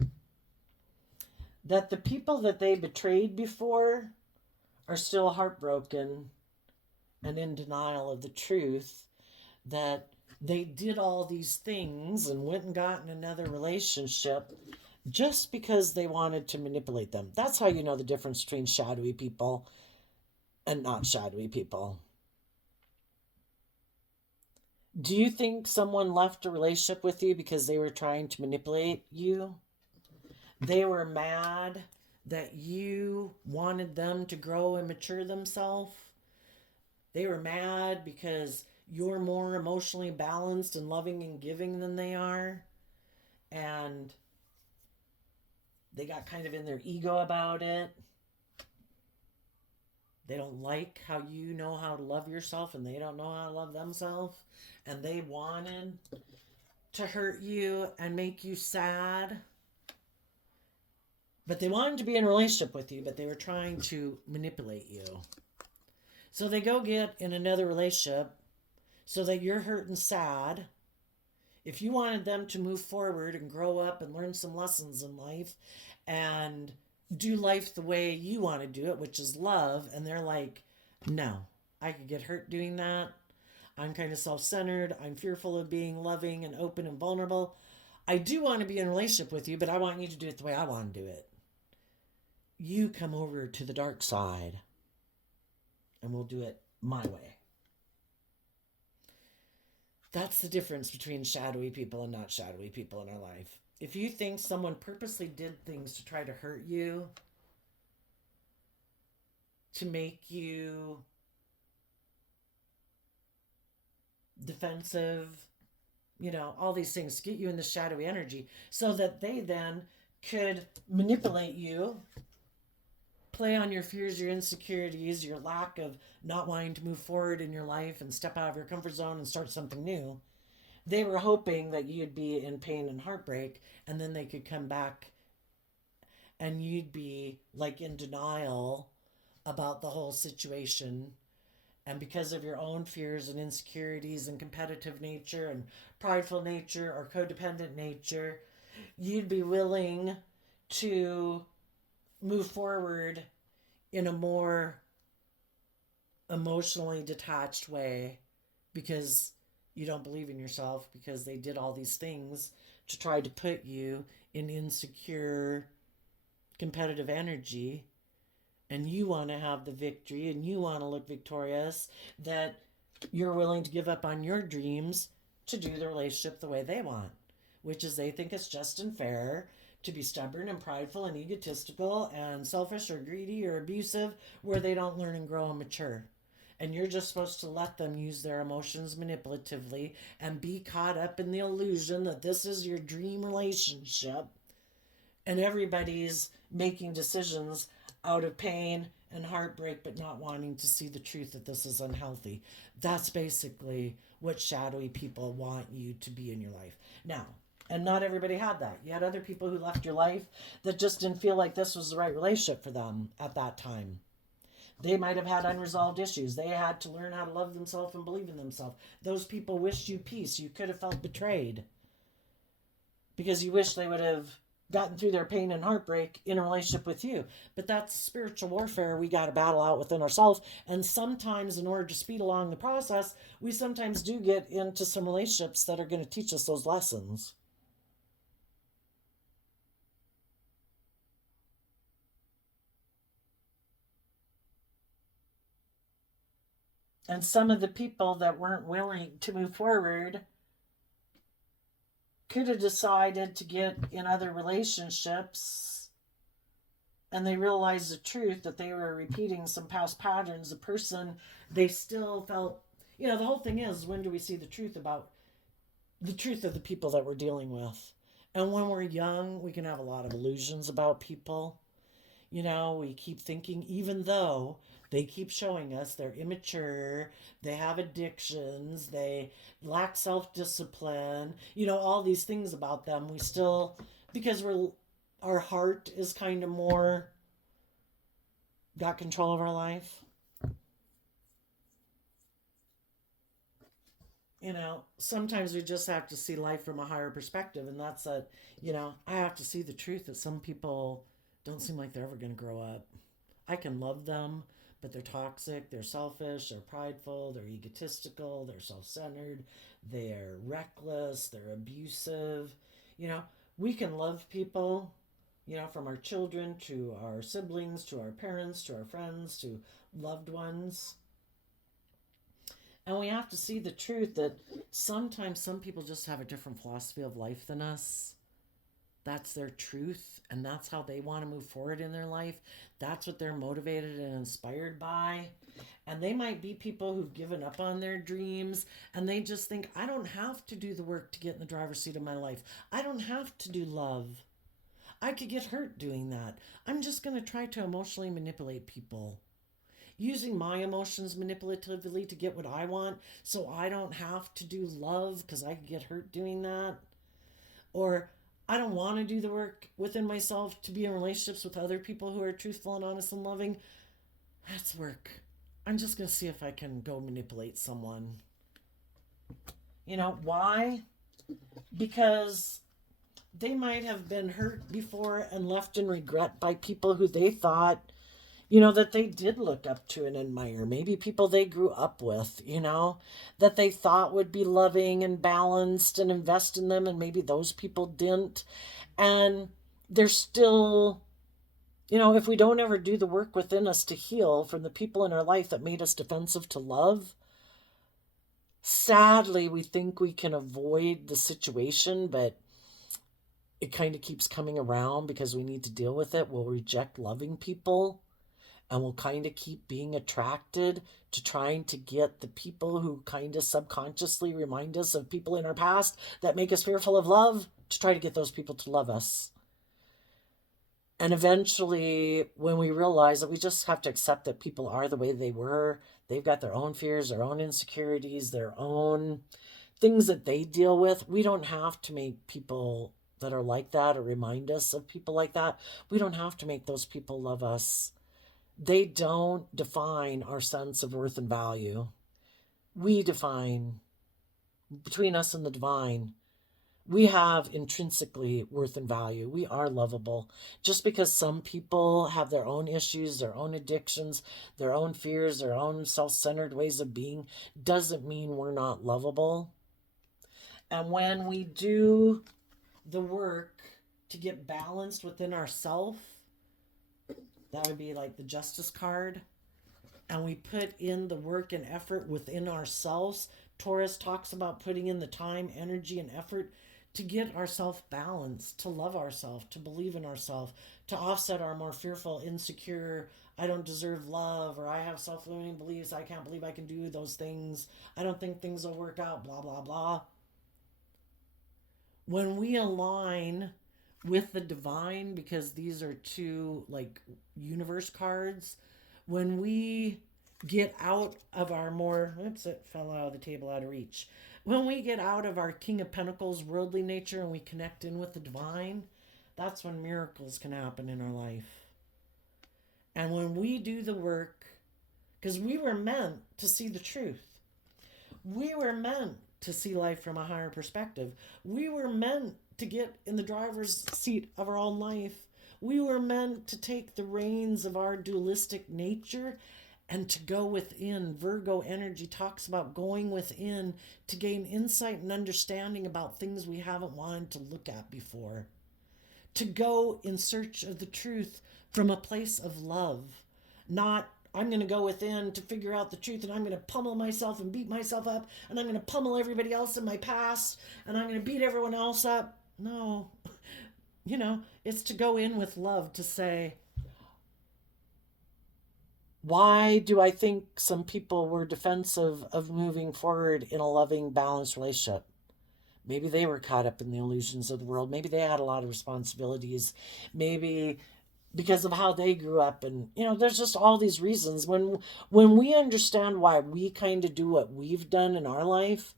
that the people that they betrayed before are still heartbroken and in denial of the truth that they did all these things and went and got in another relationship just because they wanted to manipulate them. That's how you know the difference between shadowy people and not shadowy people. Do you think someone left a relationship with you because they were trying to manipulate you? They were mad that you wanted them to grow and mature themselves? They were mad because you're more emotionally balanced and loving and giving than they are? And they got kind of in their ego about it. They don't like how you know how to love yourself and they don't know how to love themselves. And they wanted to hurt you and make you sad. But they wanted to be in a relationship with you, but they were trying to manipulate you. So they go get in another relationship so that you're hurt and sad. If you wanted them to move forward and grow up and learn some lessons in life and do life the way you want to do it, which is love, and they're like, no, I could get hurt doing that. I'm kind of self-centered. I'm fearful of being loving and open and vulnerable. I do want to be in a relationship with you, but I want you to do it the way I want to do it. You come over to the dark side and we'll do it my way. That's the difference between shadowy people and not shadowy people in our life. If you think someone purposely did things to try to hurt you, to make you defensive, all these things to get you in the shadowy energy so that they then could manipulate you, play on your fears, your insecurities, your lack of not wanting to move forward in your life and step out of your comfort zone and start something new. They were hoping that you'd be in pain and heartbreak, and then they could come back and you'd be like in denial about the whole situation. And because of your own fears and insecurities and competitive nature and prideful nature or codependent nature, you'd be willing to move forward in a more emotionally detached way because you don't believe in yourself, because they did all these things to try to put you in insecure, competitive energy, and you want to have the victory and you want to look victorious, that you're willing to give up on your dreams to do the relationship the way they want, which is they think it's just and fair to be stubborn and prideful and egotistical and selfish or greedy or abusive, where they don't learn and grow and mature. And you're just supposed to let them use their emotions manipulatively and be caught up in the illusion that this is your dream relationship and everybody's making decisions out of pain and heartbreak but not wanting to see the truth that this is unhealthy. That's basically what shadowy people want you to be in your life. Now, And not everybody had that. You had other people who left your life that just didn't feel like this was the right relationship for them at that time. They might have had unresolved issues. They had to learn how to love themselves and believe in themselves. Those people wished you peace. You could have felt betrayed because you wish they would have gotten through their pain and heartbreak in a relationship with you. But that's spiritual warfare we got to battle out within ourselves. And sometimes, in order to speed along the process, we sometimes do get into some relationships that are going to teach us those lessons. And some of the people that weren't willing to move forward could have decided to get in other relationships, and they realized the truth that they were repeating some past patterns. The person, they still felt, the whole thing is, when do we see the truth about the truth of the people that we're dealing with? And when we're young, we can have a lot of illusions about people. We keep thinking, even though they keep showing us they're immature, they have addictions, they lack self discipline, all these things about them, we still, because our heart is kind of more got control of our life. Sometimes we just have to see life from a higher perspective, and that's that, I have to see the truth that some people don't seem like they're ever going to grow up. I can love them, but they're toxic, they're selfish, they're prideful, they're egotistical, they're self centered, they're reckless, they're abusive. We can love people, from our children to our siblings to our parents to our friends to loved ones. And we have to see the truth that sometimes some people just have a different philosophy of life than us. That's their truth, and that's how they want to move forward in their life. That's what they're motivated and inspired by. And they might be people who've given up on their dreams, and they just think, I don't have to do the work to get in the driver's seat of my life. I don't have to do love. I could get hurt doing that. I'm just going to try to emotionally manipulate people, using my emotions manipulatively to get what I want, so I don't have to do love because I could get hurt doing that. Or I don't want to do the work within myself to be in relationships with other people who are truthful and honest and loving. That's work. I'm just going to see if I can go manipulate someone. Why? Because they might have been hurt before and left in regret by people who they thought, that they did look up to and admire. Maybe people they grew up with, that they thought would be loving and balanced and invest in them, and maybe those people didn't. And they're still, if we don't ever do the work within us to heal from the people in our life that made us defensive to love, sadly, we think we can avoid the situation, but it kind of keeps coming around because we need to deal with it. We'll reject loving people, and we'll kind of keep being attracted to trying to get the people who kind of subconsciously remind us of people in our past that make us fearful of love, to try to get those people to love us. And eventually, when we realize that we just have to accept that people are the way they were, they've got their own fears, their own insecurities, their own things that they deal with. We don't have to make people that are like that or remind us of people like that. We don't have to make those people love us. They don't define our sense of worth and value. We define, between us and the divine, we have intrinsically worth and value. We are lovable. Just because some people have their own issues, their own addictions, their own fears, their own self-centered ways of being, doesn't mean we're not lovable. And when we do the work to get balanced within ourselves, that would be like the justice card, and we put in the work and effort within ourselves. Taurus talks about putting in the time, energy, and effort to get ourselves balanced, to love ourselves, to believe in ourselves, to offset our more fearful, insecure, I don't deserve love, or I have self-limiting beliefs, I can't believe I can do those things, I don't think things will work out, blah, blah, blah. When we align with the divine, because these are two like universe cards, when we get out of our more, oops, it fell out of the table out of reach, When we get out of our King of Pentacles worldly nature and we connect in with the divine, that's when miracles can happen in our life. And when we do the work, because we were meant to see the truth. We were meant to see life from a higher perspective. We were meant to get in the driver's seat of our own life. We were meant to take the reins of our dualistic nature and to go within. Virgo energy talks about going within to gain insight and understanding about things we haven't wanted to look at before. To go in search of the truth from a place of love. Not, I'm going to go within to figure out the truth and I'm going to pummel myself and beat myself up and I'm going to pummel everybody else in my past and I'm going to beat everyone else up. No. It's to go in with love, to say, why do I think some people were defensive of moving forward in a loving, balanced relationship? Maybe they were caught up in the illusions of the world. Maybe they had a lot of responsibilities. Maybe because of how they grew up. And, there's just all these reasons. When we understand why we kind of do what we've done in our life,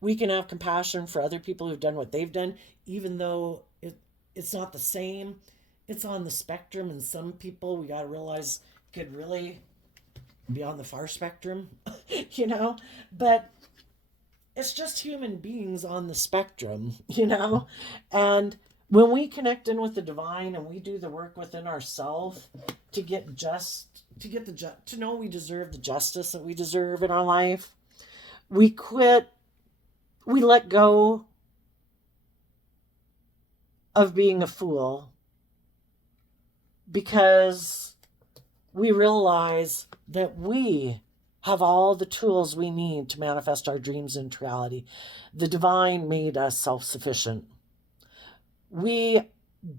we can have compassion for other people who've done what they've done, even though it's not the same. It's on the spectrum, and some people, we got to realize, could really be on the far spectrum, but it's just human beings on the spectrum, and when we connect in with the divine and we do the work within ourselves to know we deserve the justice that we deserve in our life, we let go of being a fool, because we realize that we have all the tools we need to manifest our dreams into reality. The divine made us self-sufficient. We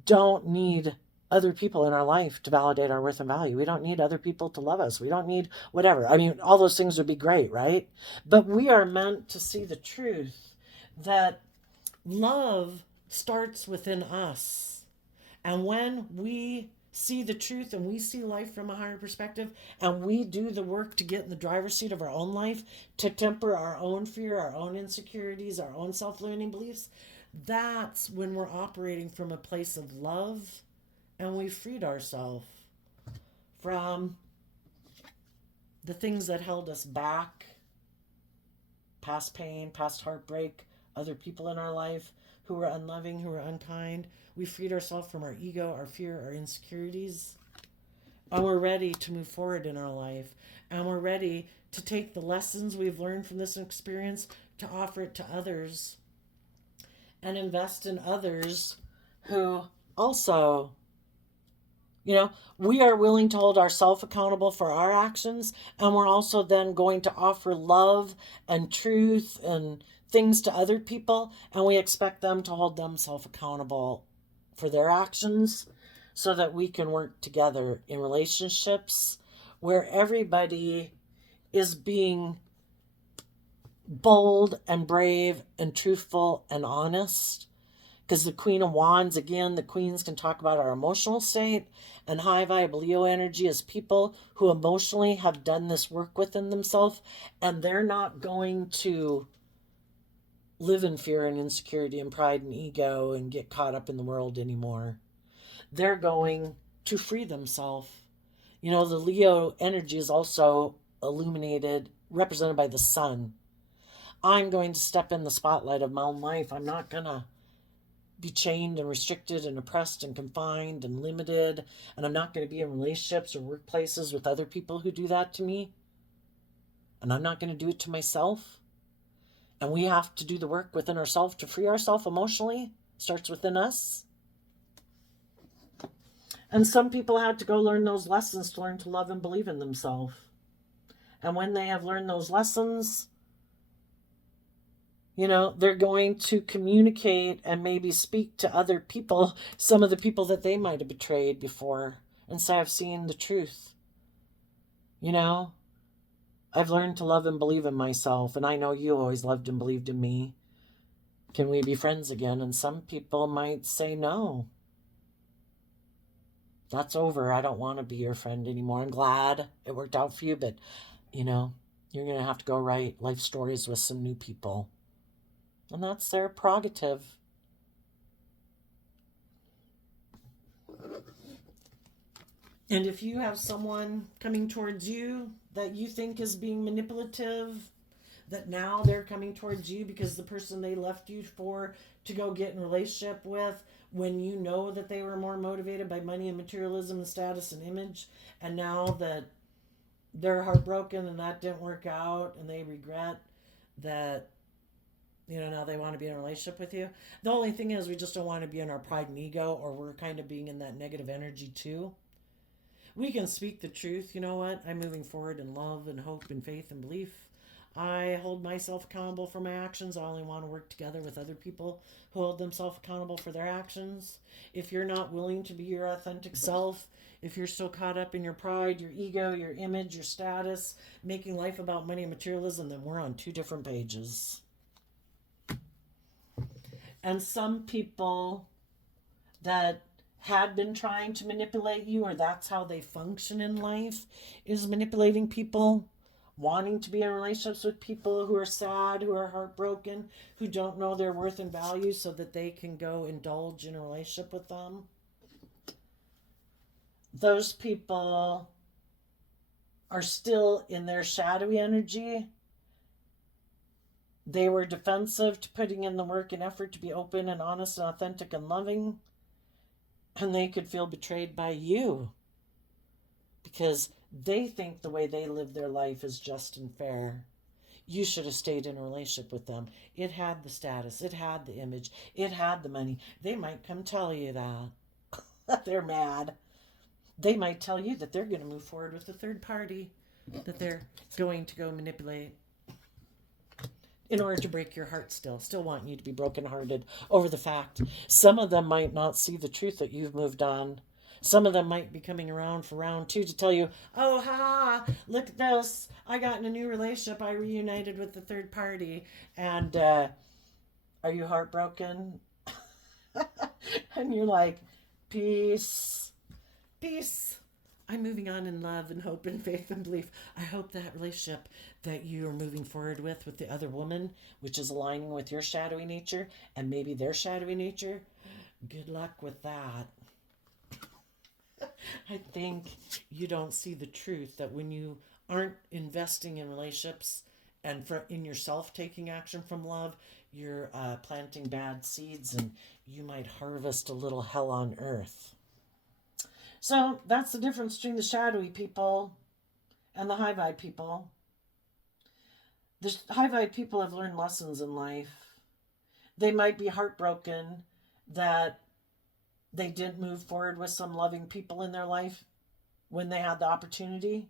don't need other people in our life to validate our worth and value. We don't need other people to love us. We don't need whatever. I mean, all those things would be great, right? But we are meant to see the truth that love starts within us. And when we see the truth and we see life from a higher perspective and we do the work to get in the driver's seat of our own life, to temper our own fear, our own insecurities, our own self-limiting beliefs, that's when we're operating from a place of love, and we've freed ourselves from the things that held us back, past pain, past heartbreak, other people in our life who were unloving, who were unkind. We freed ourselves from our ego, our fear, our insecurities. And we're ready to move forward in our life. And we're ready to take the lessons we've learned from this experience to offer it to others. And invest in others who also, we are willing to hold ourselves accountable for our actions. And we're also then going to offer love and truth and things to other people, and we expect them to hold themselves accountable for their actions, so that we can work together in relationships where everybody is being bold and brave and truthful and honest. Because the Queen of Wands, again, the queens can talk about our emotional state, and high vibe Leo energy is people who emotionally have done this work within themselves, and they're not going to live in fear and insecurity and pride and ego and get caught up in the world anymore. They're going to free themselves. The Leo energy is also represented by the sun. I'm going to step in the spotlight of my own life. I'm not going to be chained and restricted and oppressed and confined and limited. And I'm not going to be in relationships or workplaces with other people who do that to me. And I'm not going to do it to myself. And we have to do the work within ourselves to free ourselves emotionally. It starts within us. And some people had to go learn those lessons to learn to love and believe in themselves. And when they have learned those lessons, they're going to communicate and maybe speak to other people, some of the people that they might have betrayed before, and say, I've seen the truth. I've learned to love and believe in myself, and I know you always loved and believed in me. Can we be friends again? And some people might say, no. That's over. I don't want to be your friend anymore. I'm glad it worked out for you, but, you're going to have to go write life stories with some new people. And that's their prerogative. And if you have someone coming towards you that you think is being manipulative, that now they're coming towards you because the person they left you for to go get in a relationship with, when you know that they were more motivated by money and materialism and status and image, and now that they're heartbroken and that didn't work out and they regret that, now they want to be in a relationship with you. The only thing is we just don't want to be in our pride and ego, or we're kind of being in that negative energy too. We can speak the truth. You know what? I'm moving forward in love and hope and faith and belief. I hold myself accountable for my actions. I only want to work together with other people who hold themselves accountable for their actions. If you're not willing to be your authentic self, if you're still caught up in your pride, your ego, your image, your status, making life about money and materialism, then we're on two different pages. And some people that had been trying to manipulate you, or that's how they function in life, is manipulating people, wanting to be in relationships with people who are sad, who are heartbroken, who don't know their worth and value, so that they can go indulge in a relationship with them. Those people are still in their shadowy energy. They were defensive to putting in the work and effort to be open and honest and authentic and loving. And they could feel betrayed by you because they think the way they live their life is just and fair. You should have stayed in a relationship with them. It had the status, it had the image, it had the money. They might come tell you that they're mad. They might tell you that they're going to move forward with a third party, that they're going to go manipulate in order to break your heart still want you to be brokenhearted over the fact. Some of them might not see the truth that you've moved on. Some of them might be coming around for round 2 to tell you, oh, ha, look at this. I got in a new relationship. I reunited with the third party. And are you heartbroken? And you're like, peace, peace. I'm moving on in love and hope and faith and belief. I hope that relationship that you are moving forward with the other woman, which is aligning with your shadowy nature and maybe their shadowy nature, good luck with that. I think you don't see the truth that when you aren't investing in relationships and in yourself taking action from love, you're planting bad seeds and you might harvest a little hell on earth. So that's the difference between the shadowy people and the high vibe people. The high vibe people have learned lessons in life. They might be heartbroken that they didn't move forward with some loving people in their life when they had the opportunity.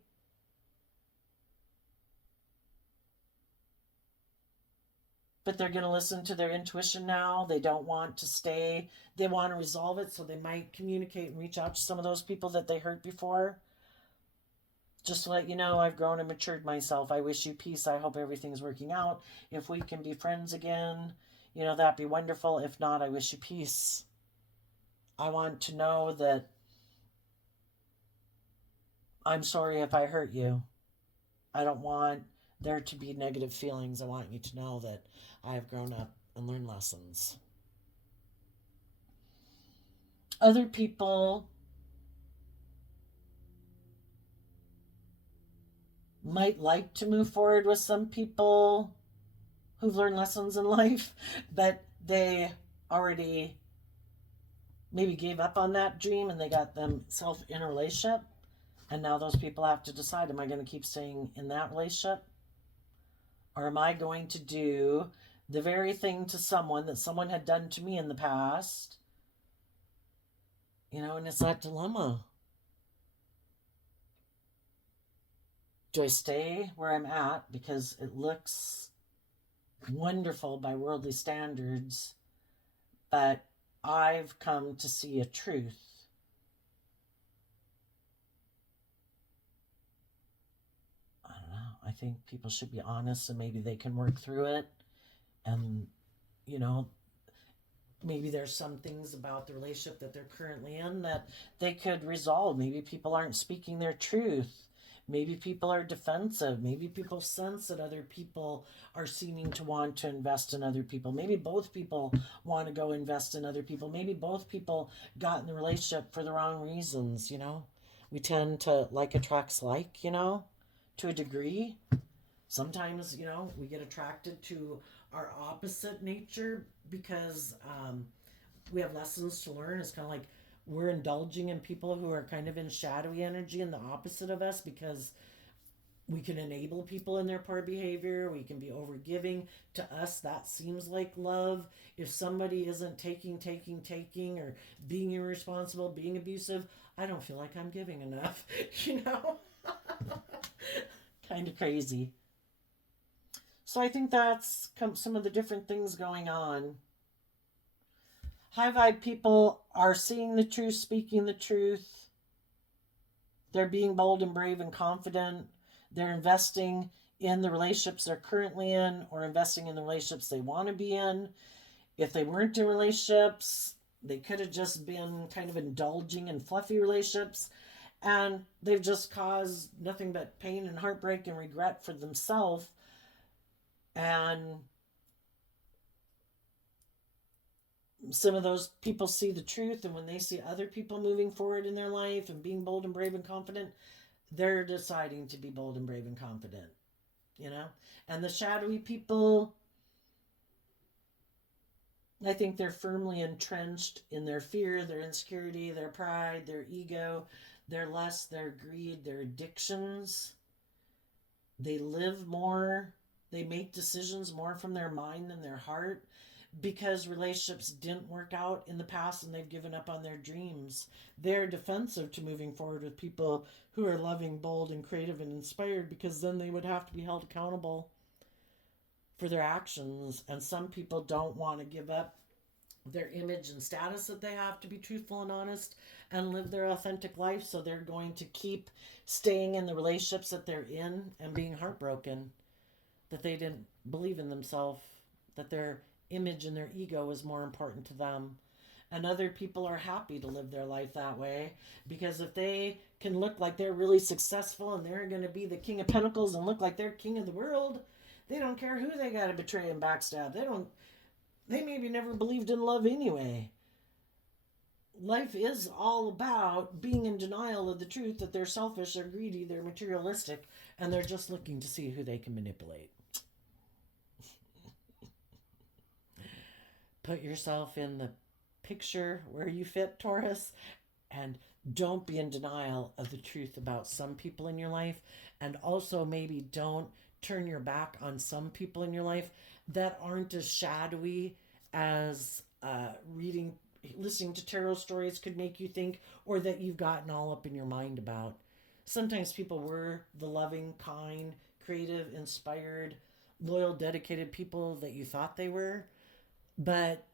But they're going to listen to their intuition now. They don't want to stay. They want to resolve it, so they might communicate and reach out to some of those people that they hurt before. Just to let you know, I've grown and matured myself. I wish you peace. I hope everything's working out. If we can be friends again, that'd be wonderful. If not, I wish you peace. I want to know that I'm sorry if I hurt you. I don't want there to be negative feelings. I want you to know that I have grown up and learned lessons. Other people might like to move forward with some people who've learned lessons in life, but they already maybe gave up on that dream and they got themselves in a relationship. And now those people have to decide, am I going to keep staying in that relationship? Or am I going to do the very thing to someone that someone had done to me in the past? And it's that dilemma. Do I stay where I'm at because it looks wonderful by worldly standards, but I've come to see a truth? I don't know. I think people should be honest and maybe they can work through it. And, maybe there's some things about the relationship that they're currently in that they could resolve. Maybe people aren't speaking their truth. Maybe people are defensive. Maybe people sense that other people are seeming to want to invest in other people. Maybe both people want to go invest in other people. Maybe both people got in the relationship for the wrong reasons, you know? We tend to like attracts like, you know, to a degree. Sometimes, you know, we get attracted to our opposite nature because we have lessons to learn. It's kind of like we're indulging in people who are kind of in shadowy energy and the opposite of us because we can enable people in their poor behavior. We can be overgiving. To us, that seems like love. If somebody isn't taking, or being irresponsible, being abusive, I don't feel like I'm giving enough, you know? Kind of crazy. So I think that's some of the different things going on. High vibe people are seeing the truth, speaking the truth. They're being bold and brave and confident. They're investing in the relationships they're currently in or investing in the relationships they want to be in. If they weren't in relationships, they could have just been kind of indulging in fluffy relationships, and they've just caused nothing but pain and heartbreak and regret for themselves. And some of those people see the truth, and when they see other people moving forward in their life and being bold and brave and confident, they're deciding to be bold and brave and confident, you know? And the shadowy people, I think they're firmly entrenched in their fear, their insecurity, their pride, their ego, their lust, their greed, their addictions. They live more, they make decisions more from their mind than their heart because relationships didn't work out in the past and they've given up on their dreams. They're defensive to moving forward with people who are loving, bold, and creative and inspired because then they would have to be held accountable for their actions. And some people don't want to give up their image and status that they have to be truthful and honest and live their authentic life. So they're going to keep staying in the relationships that they're in and being heartbroken that they didn't believe in themselves, that their image and their ego is more important to them. And other people are happy to live their life that way because if they can look like they're really successful and they're going to be the king of pentacles and look like they're king of the world, they don't care who they got to betray and backstab. They maybe never believed in love anyway. Life is all about being in denial of the truth that they're selfish, they're greedy, they're materialistic, and they're just looking to see who they can manipulate. Put yourself in the picture where you fit, Taurus, and don't be in denial of the truth about some people in your life. And also, maybe don't turn your back on some people in your life that aren't as shadowy as listening to tarot stories could make you think, or that you've gotten all up in your mind about. Sometimes people were the loving, kind, creative, inspired, loyal, dedicated people that you thought they were, but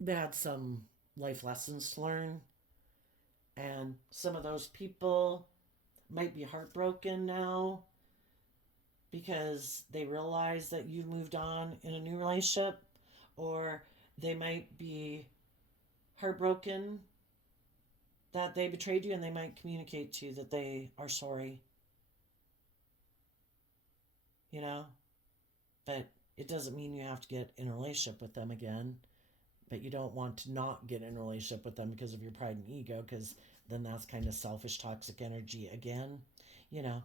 they had some life lessons to learn. And some of those people might be heartbroken now because they realize that you've moved on in a new relationship, or they might be heartbroken that they betrayed you and they might communicate to you that they are sorry, you know? But it doesn't mean you have to get in a relationship with them again. But you don't want to not get in a relationship with them because of your pride and ego, because then that's kind of selfish, toxic energy again. You know,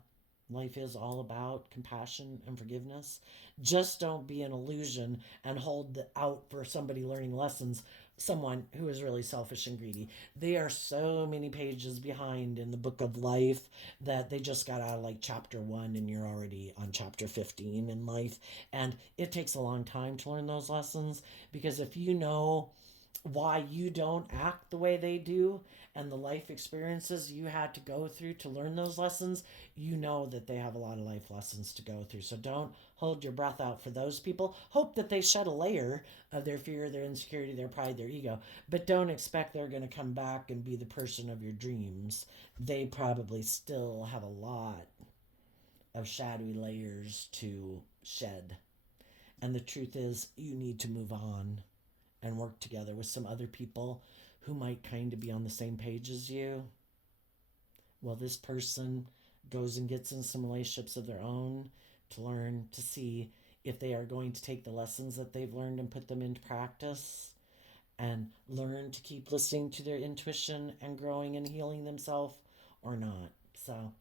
life is all about compassion and forgiveness. Just don't be an illusion and hold out for somebody learning lessons, someone who is really selfish and greedy. They are so many pages behind in the book of life that they just got out of like chapter 1 and you're already on chapter 15 in life. And it takes a long time to learn those lessons, because if you know why you don't act the way they do and the life experiences you had to go through to learn those lessons, you know that they have a lot of life lessons to go through. So don't hold your breath out for those people. Hope that they shed a layer of their fear, their insecurity, their pride, their ego, but don't expect they're going to come back and be the person of your dreams. They probably still have a lot of shadowy layers to shed. And the truth is, you need to move on and work together with some other people who might kind of be on the same page as you. while this person goes and gets in some relationships of their own to learn to see if they are going to take the lessons that they've learned and put them into practice and learn to keep listening to their intuition and growing and healing themselves or not. So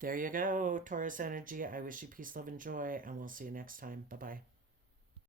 there you go, Taurus energy. I wish you peace, love, and joy, and we'll see you next time. Bye-bye.